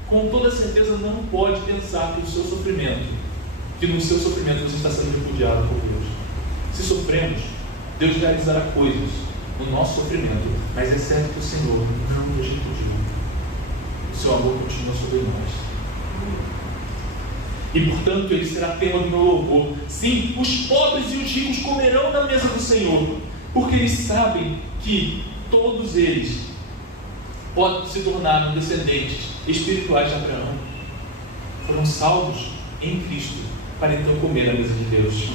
com toda certeza não pode pensar que no seu sofrimento você está sendo repudiado por Deus. Se sofremos, Deus realizará coisas no nosso sofrimento, mas é certo que o Senhor não nos repudiou. O seu amor continua sobre nós. E portanto ele será tema do meu louvor. Sim, os pobres e os ricos comerão da mesa do Senhor, porque eles sabem que todos eles se tornaram descendentes espirituais de Abraão, foram salvos em Cristo para então comer a mesa de Deus.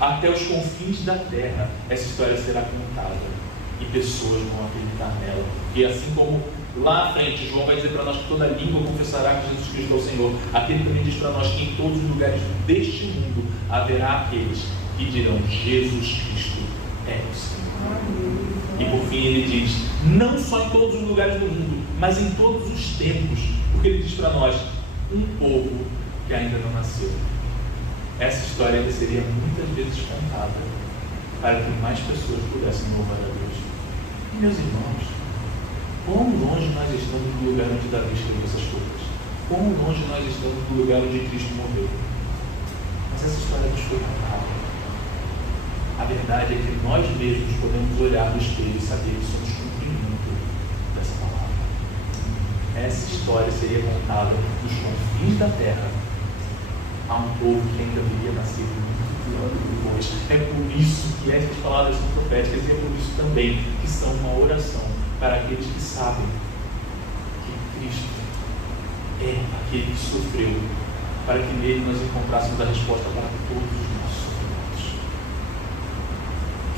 Até os confins da terra essa história será contada e pessoas vão acreditar nela. E assim como lá à frente João vai dizer para nós que toda língua confessará que Jesus Cristo é o Senhor, aqui ele também diz para nós que em todos os lugares deste mundo haverá aqueles que dirão: Jesus Cristo é o Senhor. E por fim ele diz, não só em todos os lugares do mundo, mas em todos os tempos, porque ele diz para nós: um povo que ainda não nasceu. Essa história seria muitas vezes contada para que mais pessoas pudessem louvar a Deus. E meus irmãos, quão longe nós estamos do lugar onde Davi escreveu essas coisas? Quão longe nós estamos do lugar onde Cristo morreu? Mas essa história nos foi contada. A verdade é que nós mesmos podemos olhar no espelho e saber que somos cumprimento dessa palavra. Essa história seria contada nos confins da terra a um povo que ainda viria nascer muito ano depois. É por isso que essas palavras são proféticas e é por isso também que são uma oração para aqueles que sabem que Cristo é aquele que sofreu, para que nele nós encontrássemos a resposta para todos os nossos sofrimentos.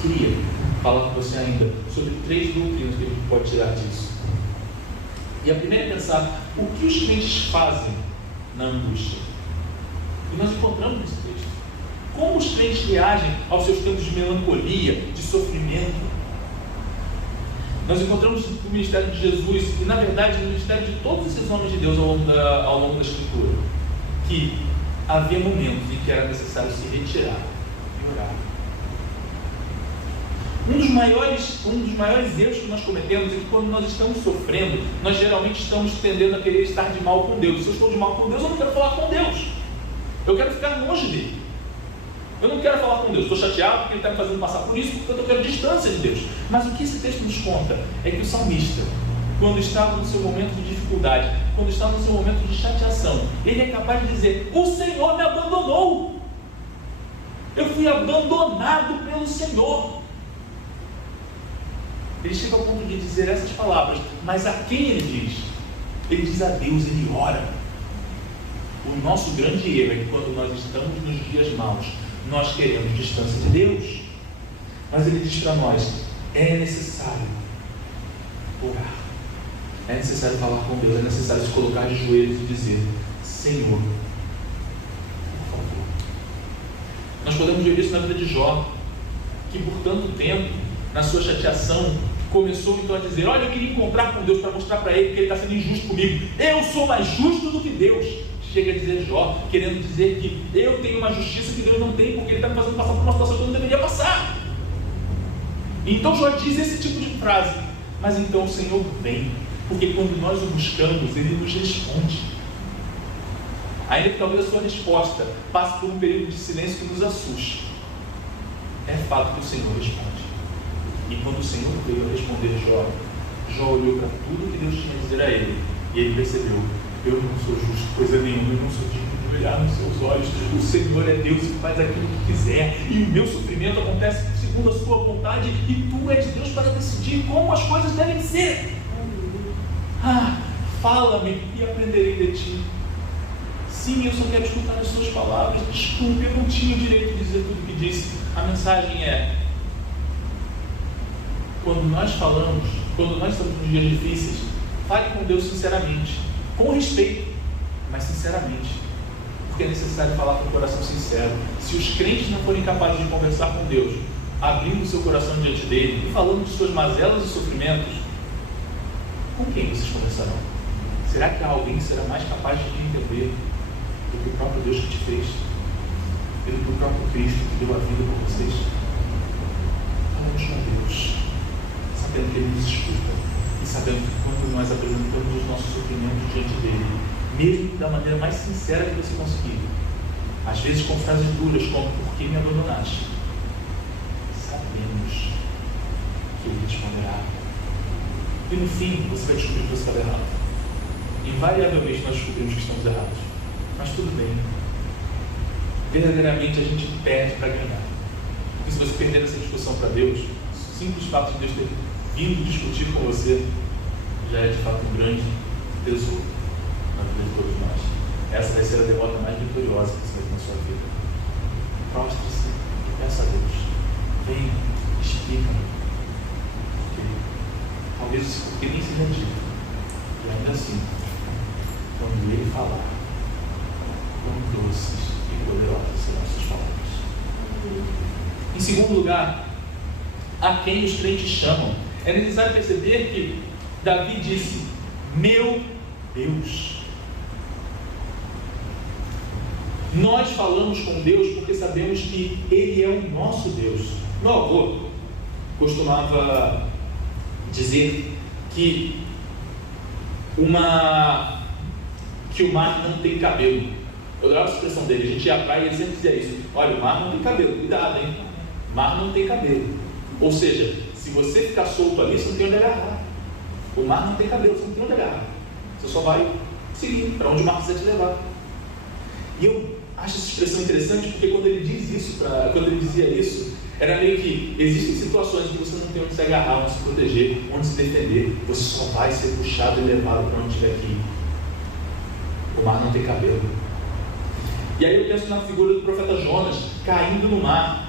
Queria falar com você ainda sobre 3 doutrinas que a gente pode tirar disso. E a primeira é pensar o que os crentes fazem na angústia. E nós encontramos nesse texto como os crentes reagem aos seus tempos de melancolia, de sofrimento. Nós encontramos no ministério de Jesus e, na verdade, no ministério de todos esses homens de Deus ao longo da Escritura, que havia momentos em que era necessário se retirar e orar. Um dos maiores erros que nós cometemos é que quando nós estamos sofrendo, nós geralmente estamos tendendo a querer estar de mal com Deus. Se eu estou de mal com Deus, eu não quero falar com Deus. Eu quero ficar longe dele. Eu não quero falar com Deus. Estou chateado porque ele está me fazendo passar por isso, portanto eu quero distância de Deus. Mas o que esse texto nos conta é que o salmista, quando estava no seu momento de dificuldade, quando estava no seu momento de chateação, ele é capaz de dizer: o Senhor me abandonou. Eu fui abandonado pelo Senhor. Ele chega ao ponto de dizer essas palavras, mas a quem ele diz? Ele diz a Deus, ele ora. O nosso grande erro é que quando nós estamos nos dias maus, nós queremos distância de Deus. Mas ele diz para nós: é necessário orar, é necessário falar com Deus, é necessário se colocar de joelhos e dizer: Senhor, por favor. Nós podemos ver isso na vida de Jó, que por tanto tempo, na sua chateação, começou então a dizer: olha, eu queria encontrar com Deus para mostrar para ele que ele está sendo injusto comigo. Eu sou mais justo do que Deus. Chega a dizer Jó, querendo dizer que eu tenho uma justiça que Deus não tem, porque ele está me fazendo passar por uma situação que eu não deveria passar. Então Jó diz esse tipo de frase: mas então o Senhor vem, porque quando nós o buscamos, ele nos responde. Ainda que talvez a sua resposta passe por um período de silêncio que nos assuste, é fato que o Senhor responde. E quando o Senhor veio a responder Jó, Jó olhou para tudo que Deus tinha a dizer a ele, e ele percebeu: eu não sou justo coisa nenhuma, eu não sou digno de olhar nos seus olhos. O Senhor é Deus e faz aquilo que quiser, e o meu sofrimento acontece segundo a sua vontade, e tu és Deus para decidir como as coisas devem ser. Fala-me e aprenderei de ti. Sim, eu só quero escutar as suas palavras. Desculpe, eu não tinha o direito de dizer tudo o que disse. A mensagem é: quando nós falamos, quando nós estamos nos dias difíceis, fale com Deus sinceramente, com respeito, mas sinceramente, porque é necessário falar com o coração sincero. Se os crentes não forem capazes de conversar com Deus, abrindo o seu coração diante dele e falando de suas mazelas e sofrimentos, com quem vocês conversarão? Será que há alguém que será mais capaz de te entender do que o próprio Deus que te fez, do que o próprio Cristo que deu a vida por vocês? Falamos com Deus, sabendo que Ele nos escuta e sabendo que quando nós apresentamos os nossos sofrimentos diante dele, mesmo da maneira mais sincera que você conseguir, às vezes com frases duras como: por que me abandonaste? Sabemos que Ele responderá. E no fim você vai descobrir que você estava errado. Invariavelmente nós descobrimos que estamos errados, mas tudo bem. Verdadeiramente a gente perde para ganhar. Porque se você perder essa discussão para Deus, se simples fato de Deus ter vindo discutir com você já é de fato um grande tesouro na vida de todos nós. Essa vai ser a derrota mais vitoriosa que você vai ter na sua vida. Prostre-se e peça a Deus. Venha, explica-me. Talvez porque nem seja dito. E ainda assim, quando Ele falar, quão doces e poderosas serão essas palavras. Em segundo lugar, a quem os crentes chamam. É necessário perceber que Davi disse: meu Deus. Nós falamos com Deus porque sabemos que Ele é o nosso Deus. Meu avô costumava dizer que o mar não tem cabelo. Eu adorava a expressão dele. A gente ia à praia e ele sempre dizia isso: olha, o mar não tem cabelo, cuidado, hein? O mar não tem cabelo. Ou seja, se você ficar solto ali, você não tem onde agarrar. O mar não tem cabelo, você não tem onde agarrar. Você só vai seguir para onde o mar quiser te levar. E eu acho essa expressão interessante porque quando ele dizia isso, era meio que existem situações em que você não tem onde se agarrar, onde se proteger, onde se defender. Você só vai ser puxado e levado para onde tiver que ir. O mar não tem cabelo. E aí eu penso na figura do profeta Jonas caindo no mar.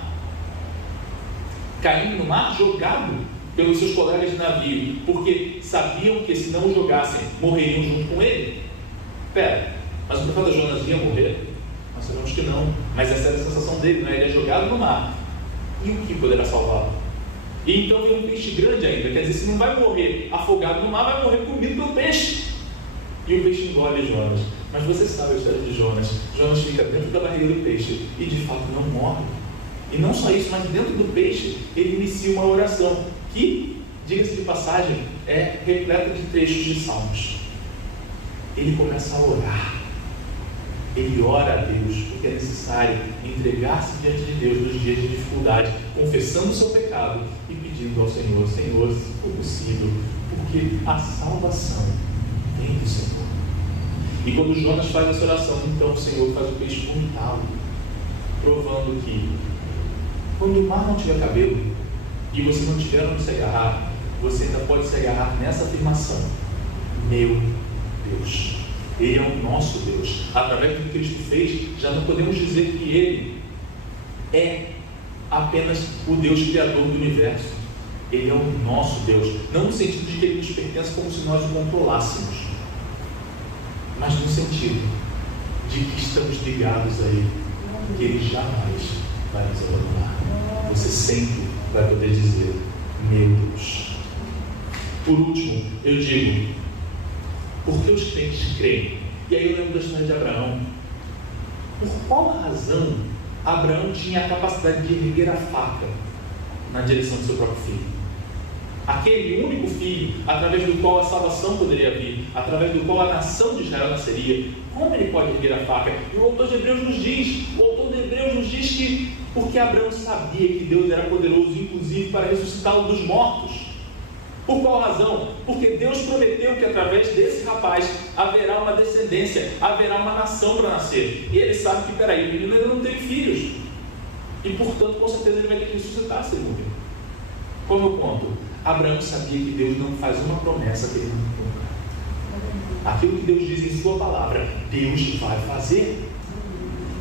Caindo no mar, jogado pelos seus colegas de navio, porque sabiam que se não o jogassem, morreriam junto com ele. Pera, mas o profeta Jonas ia morrer? Nós sabemos que não, mas essa era a sensação dele, né? Ele é jogado no mar. E o que poderá salvá-lo? E então vem um peixe grande ainda, quer dizer, se não vai morrer afogado no mar, vai morrer comido pelo peixe. E o peixe engole Jonas. Mas você sabe a história de Jonas. Jonas fica dentro da barriga do peixe e de fato não morre. E não só isso, mas dentro do peixe ele inicia uma oração que, diga-se de passagem, é repleta de trechos de salmos. Ele começa a orar. Ele ora a Deus, porque é necessário entregar-se diante de Deus nos dias de dificuldade, confessando o seu pecado e pedindo ao Senhor: Senhor, se for possível, porque a salvação vem do Senhor. E quando Jonas faz essa oração, então o Senhor faz o peixe vomitá-lo, provando que quando o mar não tiver cabelo e você não tiver onde se agarrar, você ainda pode se agarrar nessa afirmação: meu Deus. Ele é o nosso Deus. Através do que Cristo fez, já não podemos dizer que Ele é apenas o Deus criador do universo. Ele é o nosso Deus. Não no sentido de que Ele nos pertence como se nós o controlássemos, mas no sentido de que estamos ligados a Ele, que Ele jamais vai nos abandonar. Você sempre vai poder dizer: meu Deus. Por último, eu digo: porque os crentes creem? E aí eu lembro da história de Abraão. Por qual razão Abraão tinha a capacidade de erguer a faca na direção do seu próprio filho? Aquele único filho, através do qual a salvação poderia vir, através do qual a nação de Israel nasceria. Como ele pode erguer a faca? E o autor de Hebreus nos diz que porque Abraão sabia que Deus era poderoso, inclusive para ressuscitá-lo dos mortos. Por qual razão? Porque Deus prometeu que através desse rapaz haverá uma descendência, haverá uma nação para nascer. E ele sabe que, peraí, o menino ainda não teve filhos. E, portanto, com certeza ele vai ter que ressuscitar se ele morrer. Qual é o ponto? Abraão sabia que Deus não faz uma promessa que ele não cumpra. Aquilo que Deus diz em sua palavra, Deus vai fazer.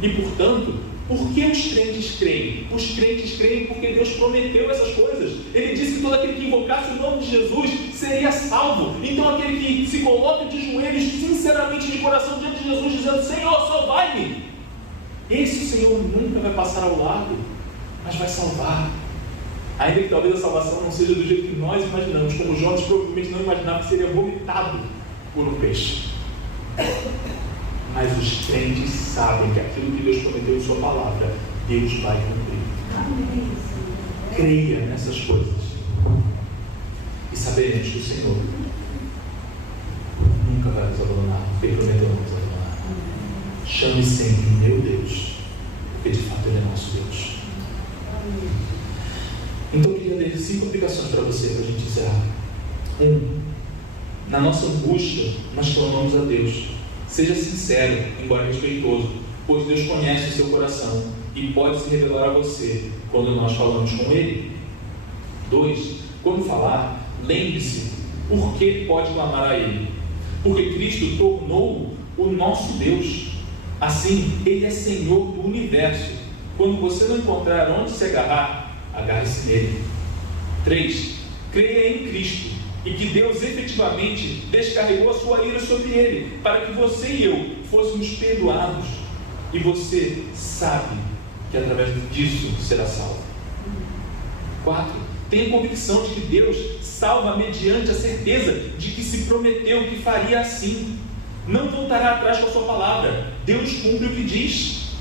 E, portanto, por que os crentes creem? Os crentes creem porque Deus prometeu essas coisas. Ele disse que todo aquele que invocasse o nome de Jesus seria salvo. Então aquele que se coloca de joelhos sinceramente de coração diante de Jesus, dizendo: Senhor, salvai-me, esse Senhor nunca vai passar ao lado, mas vai salvar. Ainda que talvez a salvação não seja do jeito que nós imaginamos, como Jonas provavelmente não imaginava que seria vomitado por um peixe. Mas os crentes sabem que aquilo que Deus prometeu em sua palavra, Deus vai cumprir. Creia nessas coisas e saberemos que o Senhor nunca vai nos abandonar, porque Ele prometeu não nos abandonar. Chame sempre meu Deus, porque de fato Ele é nosso Deus. Então eu queria dar 5 aplicações para você, para a gente encerrar. 1. Na nossa angústia, nós clamamos a Deus. Seja sincero, embora respeitoso, pois Deus conhece o seu coração e pode se revelar a você quando nós falamos com Ele. 2. Quando falar, lembre-se por que pode clamar a Ele. Porque Cristo tornou o nosso Deus. Assim, Ele é Senhor do universo. Quando você não encontrar onde se agarrar, agarre-se nele. 3. Creia em Cristo e que Deus efetivamente descarregou a sua ira sobre Ele, para que você e eu fôssemos perdoados. E você sabe que através disso será salvo. 4. Tenha convicção de que Deus salva mediante a certeza de que se prometeu que faria assim. Não voltará atrás com a sua palavra. Deus cumpre o que diz.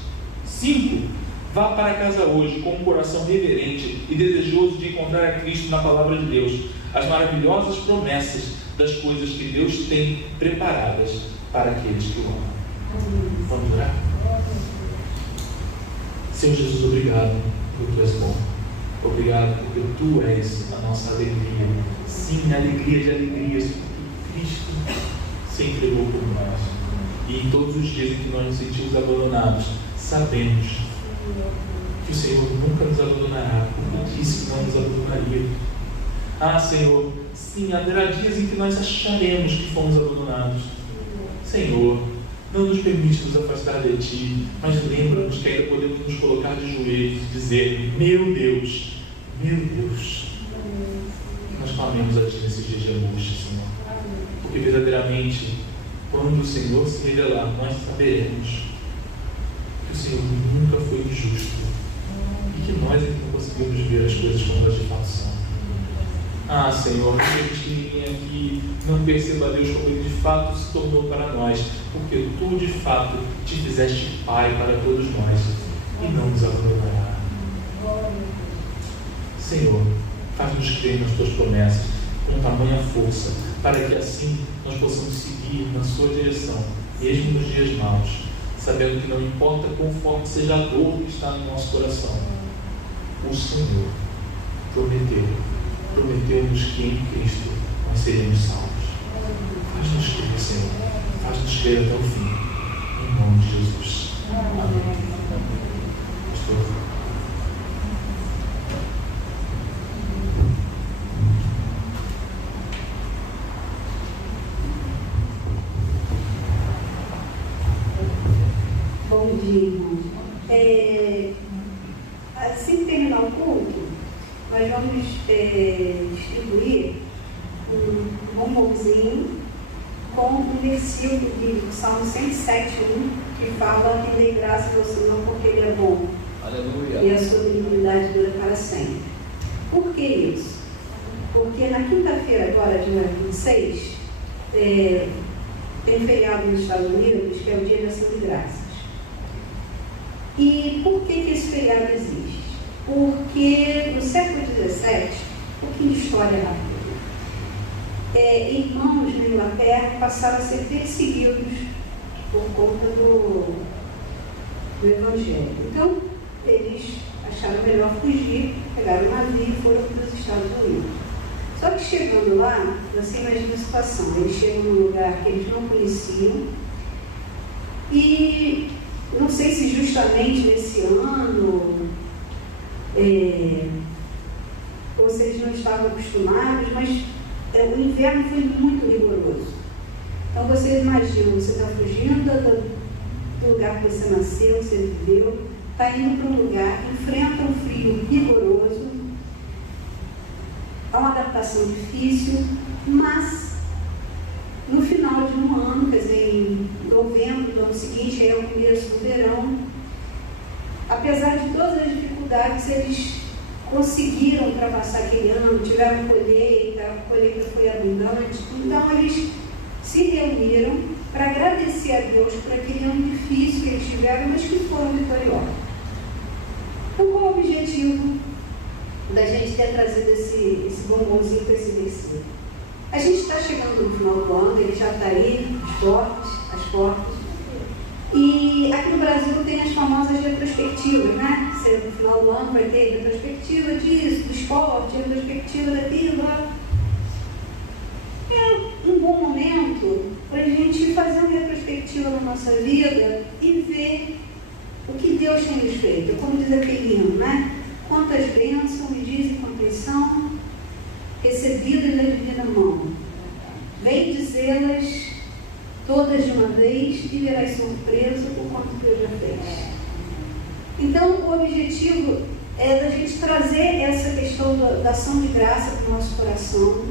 5. Vá para casa hoje com um coração reverente e desejoso de encontrar a Cristo na palavra de Deus, as maravilhosas promessas das coisas que Deus tem preparadas para aqueles que o amam. Vamos orar? Senhor Jesus, obrigado porque Tu és bom. Obrigado porque Tu és a nossa alegria. Sim, a alegria de alegrias, porque Cristo se entregou por nós. E em todos os dias em que nós nos sentimos abandonados, sabemos que o Senhor nunca nos abandonará, porque disse que não nos abandonaria. Ah, Senhor, sim, haverá dias em que nós acharemos que fomos abandonados. Senhor, não nos permite nos afastar de Ti, mas lembra-nos que ainda podemos nos colocar de joelhos e dizer: meu Deus, que nós clamemos a Ti nesses dias de angústia, Senhor. Porque verdadeiramente, quando o Senhor se revelar, nós saberemos que o Senhor nunca foi injusto e que nós não conseguimos ver as coisas como elas de fato são. Ah, Senhor, não permite que ninguém aqui não perceba Deus como Ele de fato se tornou para nós, porque Tu de fato Te fizeste Pai para todos nós e não nos abandonará. Senhor, faz-nos crer nas Tuas promessas com tamanha força, para que assim nós possamos seguir na Sua direção, mesmo nos dias maus, sabendo que não importa quão forte seja a dor que está no nosso coração, o Senhor prometeu-nos que em Cristo nós seremos salvos. Faz-nos crer, Senhor, faz-nos crer até o fim, em nome de Jesus. Amém. Pastor. Bom dia, irmãos. Assim que terminar o culto, nós vamos distribuir um bombonzinho com um versículo bíblico, Salmo 107:1, que fala que dê graças ao Senhor porque Ele é bom. Aleluia. E a sua benignidade dura para sempre. Por que isso? Porque na quinta-feira, agora, dia 26, tem feriado nos Estados Unidos, que é o Dia de Ação de Graças. E por que esse feriado existe? Porque no século XVII, um pouquinho de história rápida, irmãos na Inglaterra passaram a ser perseguidos por conta do Evangelho. Então, eles acharam melhor fugir, pegaram um navio e foram para os Estados Unidos. Só que chegando lá, você imagina a situação, eles chegam num lugar que eles não conheciam e não sei se justamente nesse ano, ou se eles não estavam acostumados, mas o inverno foi muito rigoroso. Então você imagina, você está fugindo do lugar que você nasceu, você viveu, está indo para um lugar, enfrenta um frio rigoroso, é uma adaptação difícil, mas no final de um ano, quer dizer, em novembro do ano seguinte, é o começo do verão, apesar de todas as dificuldades, eles conseguiram ultrapassar aquele ano, tiveram colheita, a colheita foi abundante, então eles se reuniram para agradecer a Deus por aquele ano difícil que eles tiveram, mas que foram vitoriosos. Então, qual o objetivo da gente ter trazido esse bombonzinho com esse versículo? A gente está chegando no final do ano, ele já está aí, as portas. E aqui no Brasil tem as famosas retrospectivas, né? No final do ano vai ter retrospectiva disso, do esporte, retrospectiva daquilo. É um bom momento para a gente fazer uma retrospectiva na nossa vida e ver o que Deus tem nos feito. Como diz aquele hino, né? Quantas bênçãos me dizem quantas são, recebidas da divina mão. Vem dizê-las todas de uma vez e verás surpresa por quanto Deus já fez. Então, o objetivo é da gente trazer essa questão da ação de graça para o nosso coração,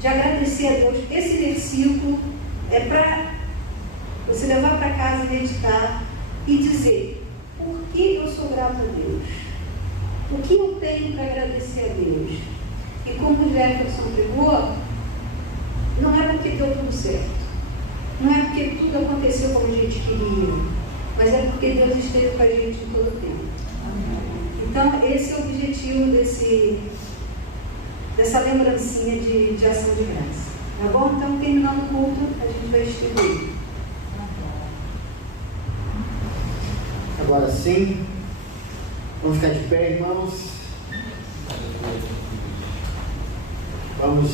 de agradecer a Deus. Esse versículo é para você levar para casa e meditar e dizer: por que eu sou grato a Deus? O que eu tenho para agradecer a Deus? E como o Jefferson pregou, não é porque deu tudo certo, não é porque tudo aconteceu como a gente queria, mas é porque Deus esteve com a gente em todo o tempo. Então, esse é o objetivo dessa lembrancinha de ação de graça. Tá bom? Então, terminando o culto, a gente vai distribuir. Agora sim, vamos ficar de pé, irmãos. Vamos,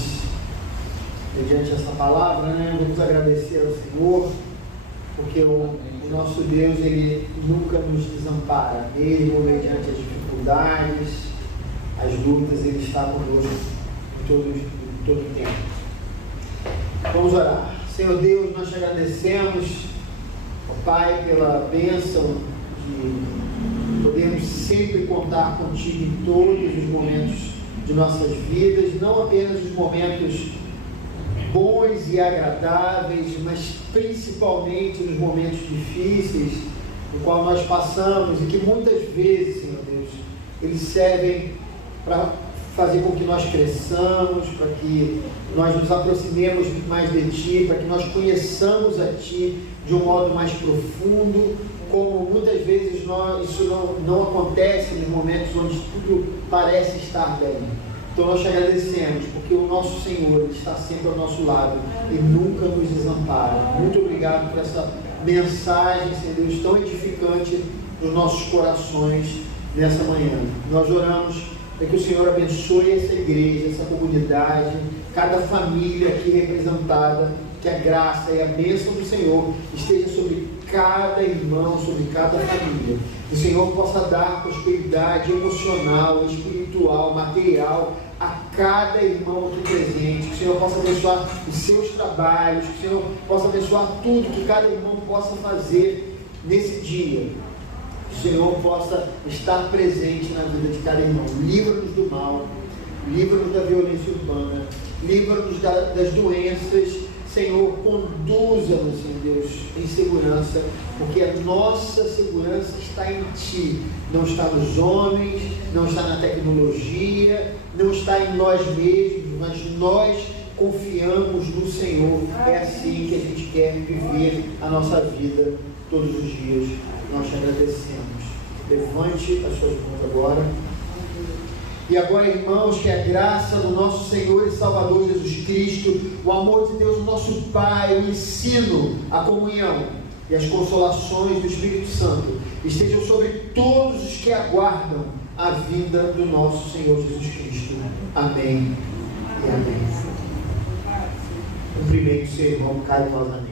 mediante essa palavra, vamos agradecer ao Senhor, porque o nosso Deus, Ele nunca nos desampara, mesmo mediante as dificuldades, as lutas, Ele está conosco em todo o tempo. Vamos orar. Senhor Deus, nós te agradecemos, ó Pai, pela bênção de podermos sempre contar contigo em todos os momentos de nossas vidas, não apenas os momentos bons e agradáveis, mas principalmente nos momentos difíceis, no qual nós passamos e que muitas vezes, Senhor Deus, eles servem para fazer com que nós cresçamos, para que nós nos aproximemos mais de Ti, para que nós conheçamos a Ti de um modo mais profundo, como muitas vezes isso não acontece nos momentos onde tudo parece estar bem. Então nós te agradecemos, porque o nosso Senhor está sempre ao nosso lado e nunca nos desampara. Muito obrigado por essa mensagem, Senhor Deus, tão edificante nos nossos corações nessa manhã. Nós oramos para que o Senhor abençoe essa igreja, essa comunidade, cada família aqui representada, que a graça e a bênção do Senhor esteja sobre cada irmão, sobre cada família. Que o Senhor possa dar prosperidade emocional, espiritual, material a cada irmão aqui presente. Que o Senhor possa abençoar os seus trabalhos, que o Senhor possa abençoar tudo que cada irmão possa fazer nesse dia. Que o Senhor possa estar presente na vida de cada irmão. Livra-nos do mal, livra-nos da violência urbana, livra-nos das doenças. Senhor, conduza-nos, Senhor Deus, em segurança, porque a nossa segurança está em Ti, não está nos homens, não está na tecnologia, não está em nós mesmos, mas nós confiamos no Senhor. É assim que a gente quer viver a nossa vida todos os dias. Nós te agradecemos. Levante as suas mãos agora. E agora, irmãos, que a graça do nosso Senhor e Salvador Jesus Cristo, o amor de Deus, o nosso Pai, o ensino, a comunhão e as consolações do Espírito Santo estejam sobre todos os que aguardam a vinda do nosso Senhor Jesus Cristo. Amém e amém. Cumprimente o seu irmão carinhosamente.